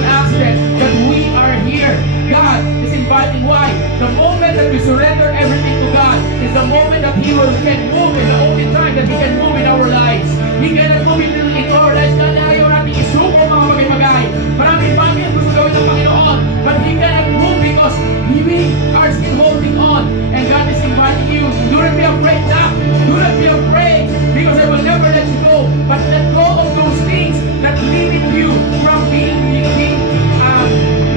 accident that we are here. God is inviting. Why? The moment that we surrender everything to God is the moment that He can move, is the only time that He can move in our lives. He cannot move into our lives. Dahil ayaw natin isuko mga bagay-bagay. Maraming bagay ang gusto gawin ng Panginoon, but He cannot move because we are still holding on. And God is inviting you. Do not be afraid now. Do not be afraid, because I will never let you go. But let go of those things that limit you from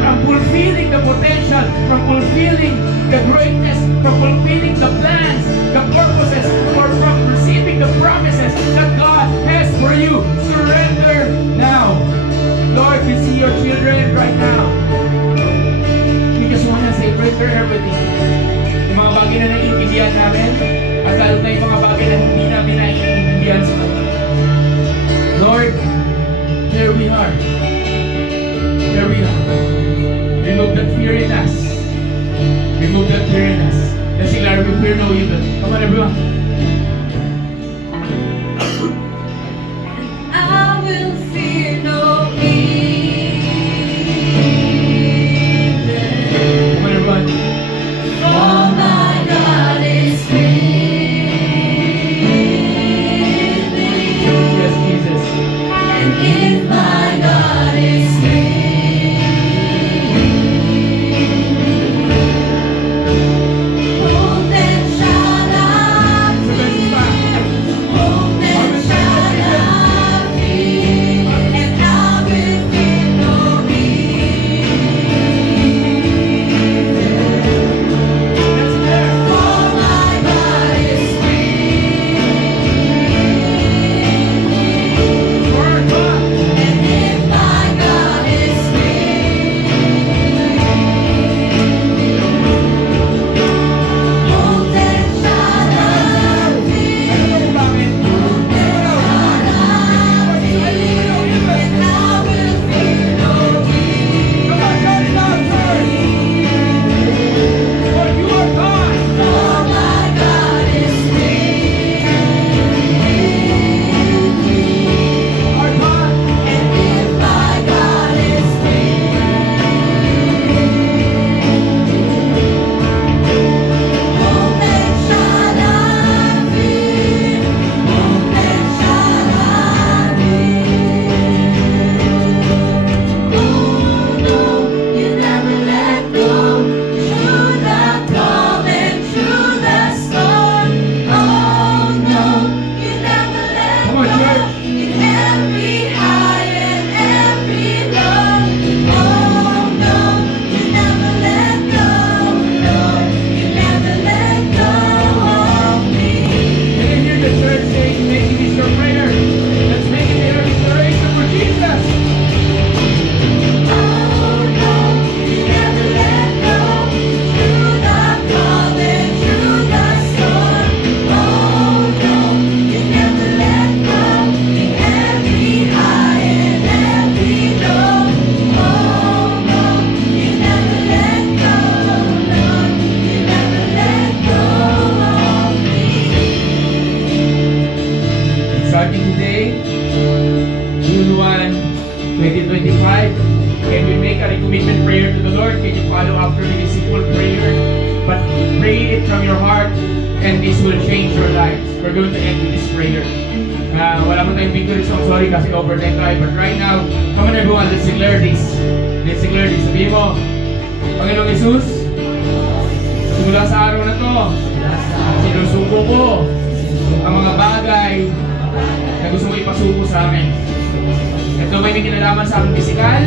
from fulfilling the potential, from fulfilling the greatness, from fulfilling the plans, the purposes, or from receiving the promises that God has for you. Surrender now. Lord, you see your children right now. We just want to say, surrender everything. Yung mga bagay na naiintindihan namin, at lalo na yung mga bagay na hindi namin naiintindihan sa kanya. Lord, here we are. Here we are. Remove that fear in us. Remove that fear in us. Let's declare we fear no evil. Come on, everyone. I will fear no evil. Come on, everyone. For my God is with me. Yes, Jesus. And if my God is with me, whom then shall I fear? Whom then shall I fear? And I will fear no Let's declare. for my God is with For our God. and if my God is with whom then shall I fear? Ano po bakit? Whom then shall I fear? And I will fear no Come on, shout it out, church. For you are God. for my God is with Our God. and if my God is whom then shall I fear? Whom then shall I fear? Oh no, you never let go. Through the calm and through the storm. Oh no, you never let Come on, go. church. In every high and every low. Oh no, you never let go. No, you never let go of me. Can you hear the church saying, making this your prayer? Let's make it a declaration for Jesus. Oh no, you never let go. Through the calm and through the storm. Oh no, you never let go. In every high and every low. Oh no, you never let go. Lord, you never let go of me. Starting today, June 1, 2025, can we make a recommitment prayer to the Lord? Can you follow after me this simple prayer? But pray it from your heart, and this will change your lives. We're going to end with this prayer. Wala mo tayong victory song, sorry kasi overtime tayo. But right now, come on everyone, let's declare this. Let's declare this. Sabihin mo, Panginoong Jesus, simula sa araw na to, sinusuko ko ang mga bagay na gusto mo ipasuko sa akin. Ito may kinalaman sa aking pisikal,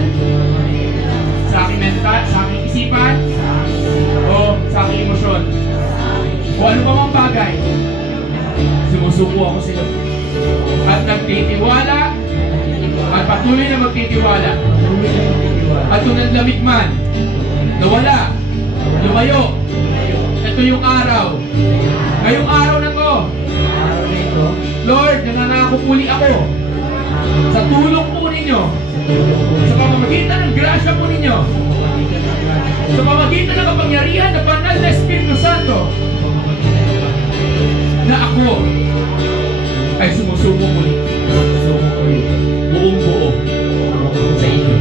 sa aking mental, sa aking isipan, o sa aking emosyon. O ano pa mang bagay, sumusuko ako sa iyo. At nagtitiwala Patuloy na magtitiwala. At kung nanlamig man, nawala, lumayo, ito yung araw. Ngayong araw na to, Lord, nananako muli ako sa tulong po ninyo, sa pamamagitan ng grasya po ninyo, sa pamamagitan ng kapangyarihan na banal na Espiritu Santo, na ako ay sumusuko muli. Buong buo sa inyo.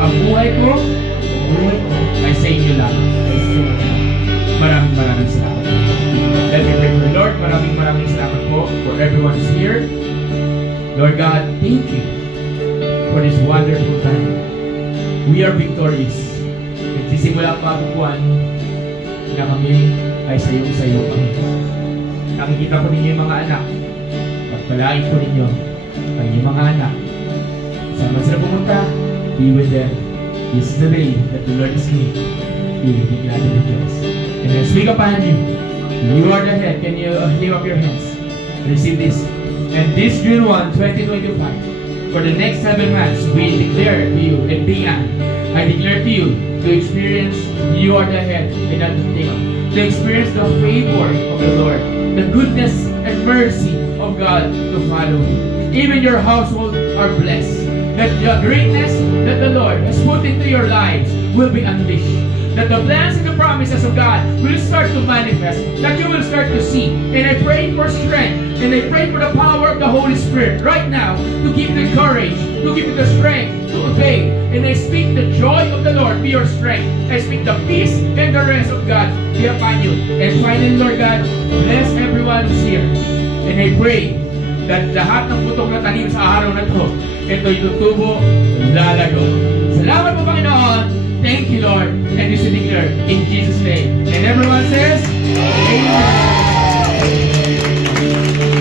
Ang buhay ko ay sa inyo lang. Maraming salamat. Let me pray for Lord. Maraming salamat po for everyone who's here. Lord God, thank you for this wonderful time. We are victorious. Nagsisimula ang bagong buwan na kami ay sayo kami. Nakikita po ninyo yung mga anak. Pagpalain po ninyo ang inyong mga anak. Sama sila pumunta, be with them. This is the day that the Lord is made. We will be glad and rejoice. And I speak upon you. You are the head. Can you lift up your hands? Receive this. And this June 1, 2025, for the next 7 months, we declare to you and beyond. I declare to you to experience you are the head and not the tail. To experience the favor of the Lord, the goodness and mercy of God to follow you. Even your household are blessed. That the greatness that the Lord has put into your lives will be unleashed. That the plans and the promises of God will start to manifest. That you will start to see. And I pray for strength. And I pray for the power of the Holy Spirit right now to give you the courage, to give you the strength to obey. And I speak the joy of the Lord be your strength. I speak the peace and the rest of God be upon you. And finally, Lord God, bless everyone who's here. And I pray that lahat ng putong na tanim sa araw na to, ito'y tutubo, lalago. Salamat po, Panginoon. Thank you, Lord. And this is declared in Jesus' name. And everyone says, Amen.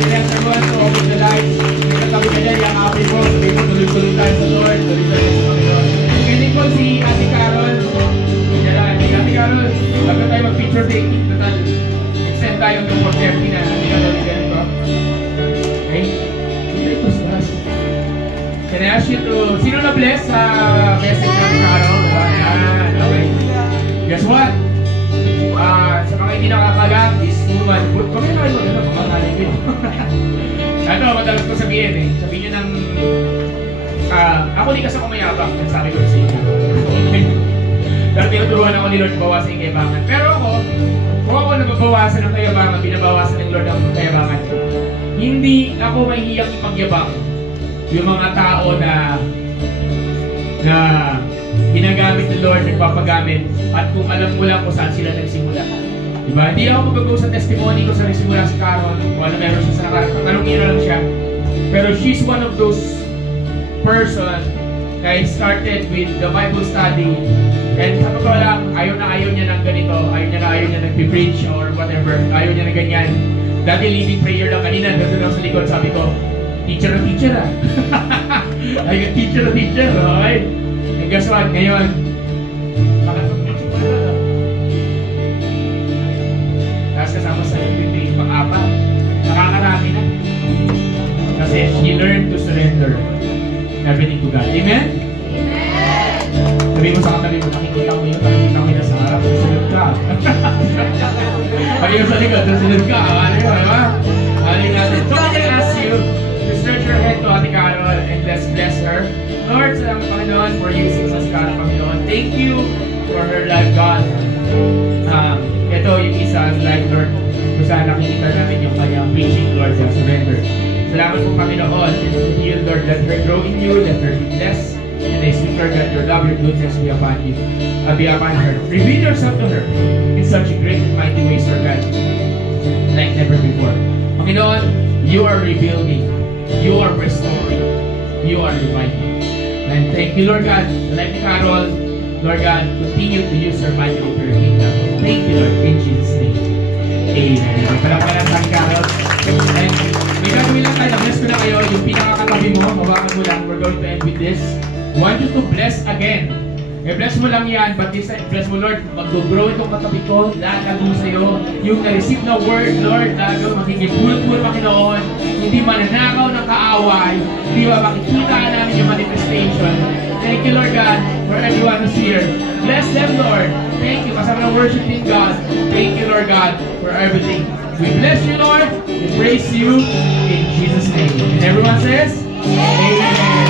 Thanks everyone to open the lights. Nagkatabi ka dyan, yakapin mo. Sabihin mo, tuloy-tuloy tayo sa Lord. Tuloy-tuloy tayo sa Panginoon. Pwede po si Ate Carol. Yan lang, Ate Carol. Bago tayo mag-picture taking. Total, extend tayo ng 4:30 na. Ate Carol, ganito. Okay? Hindi po sa last. Can I ask you to, sino na-bless sa message ng Carol? Ayan, okay. Guess what? Sa mga hindi nakakalam, this woman, kung may nakakalam na pangalalim yun. Ano, madalas ko sabihin eh. Sabihin nyo ng, ako di kasi ako mayabang, sabi ko sa inyo. Pero tinuturuan ako ni Lord bawasan yung kayabangan. Pero ako, kung ako nababawasan ng kayabangan, binabawasan ng Lord ang kayabangan. Hindi ako mahihiyang ipagyabang. Yung mga tao na ginagamit ng Lord, nagpapagamit, at kung alam mo lang kung saan sila nagsimula. Diba? Hindi ako mag-go sa testimony ko sa nagsimula si Carol, kung ano meron siya sa nakarang, anong ino lang siya. Pero she's one of those person na started with the Bible study, and sa totoo lang, ayaw niya ng ganito, ayaw niya nag-preach or whatever, ayaw niya na ganyan. Dati leading prayer lang kanina, doon lang sa likod, sabi ko, teacher ah. Ay, teacher, okay? And guess what? Ngayon, tapos kasama sa MVP, pang-apat, nakakarami na. Kasi she learned to surrender everything to God. Amen? Amen! Sabi mo sa katabi mo, nakikita mo yun, nakikita mo yun sa harap, susunod ka. Pag yun sa likod, susunod ka. Ano yun, diba? Ano yun natin? So, I'm gonna ask you, stretch your head to Ate Carol and let's bless her. Lord, salamat Panginoon for using sa Carol, Panginoon. Thank you for her life, God. Ito yung isa life, Lord. Kung saan nakikita namin yung kanyang preaching, Lord, sa surrender. Salamat po, Panginoon. Heal, Lord, let her grow in you, let her be blessed. And I speak, Lord, that your love, your goodness be upon you, be upon her. Reveal yourself to her in such a great and mighty ways, Lord God, like never before. Panginoon, you are rebuilding. You are restoring. You are reviving. And thank you, Lord God. Like Carol, Lord God, continue to use her mighty for your kingdom. Thank you, Lord, in Jesus' name. Amen. Pala sa Carol. And may gagawin lang tayo. Bless ko na kayo. Yung pinakakatabi mo, mabakan mo lang. We're going to end with this. Want you to bless again. I-bless mo lang yan, but this time, bless mo, Lord, mag-grow itong katabi ko, lalago sa'yo. Yung na-receive na word, Lord, lalo, makikipulot-pulot, Panginoon, hindi mananakaw ng kaaway, hindi ba makikita namin yung celebration. Thank you, Lord God, for everyone who's here. Bless them, Lord. Thank you, because I'm worshiping God. Thank you, Lord God, for everything. We bless you, Lord. We praise you in Jesus' name. And everyone says, Amen.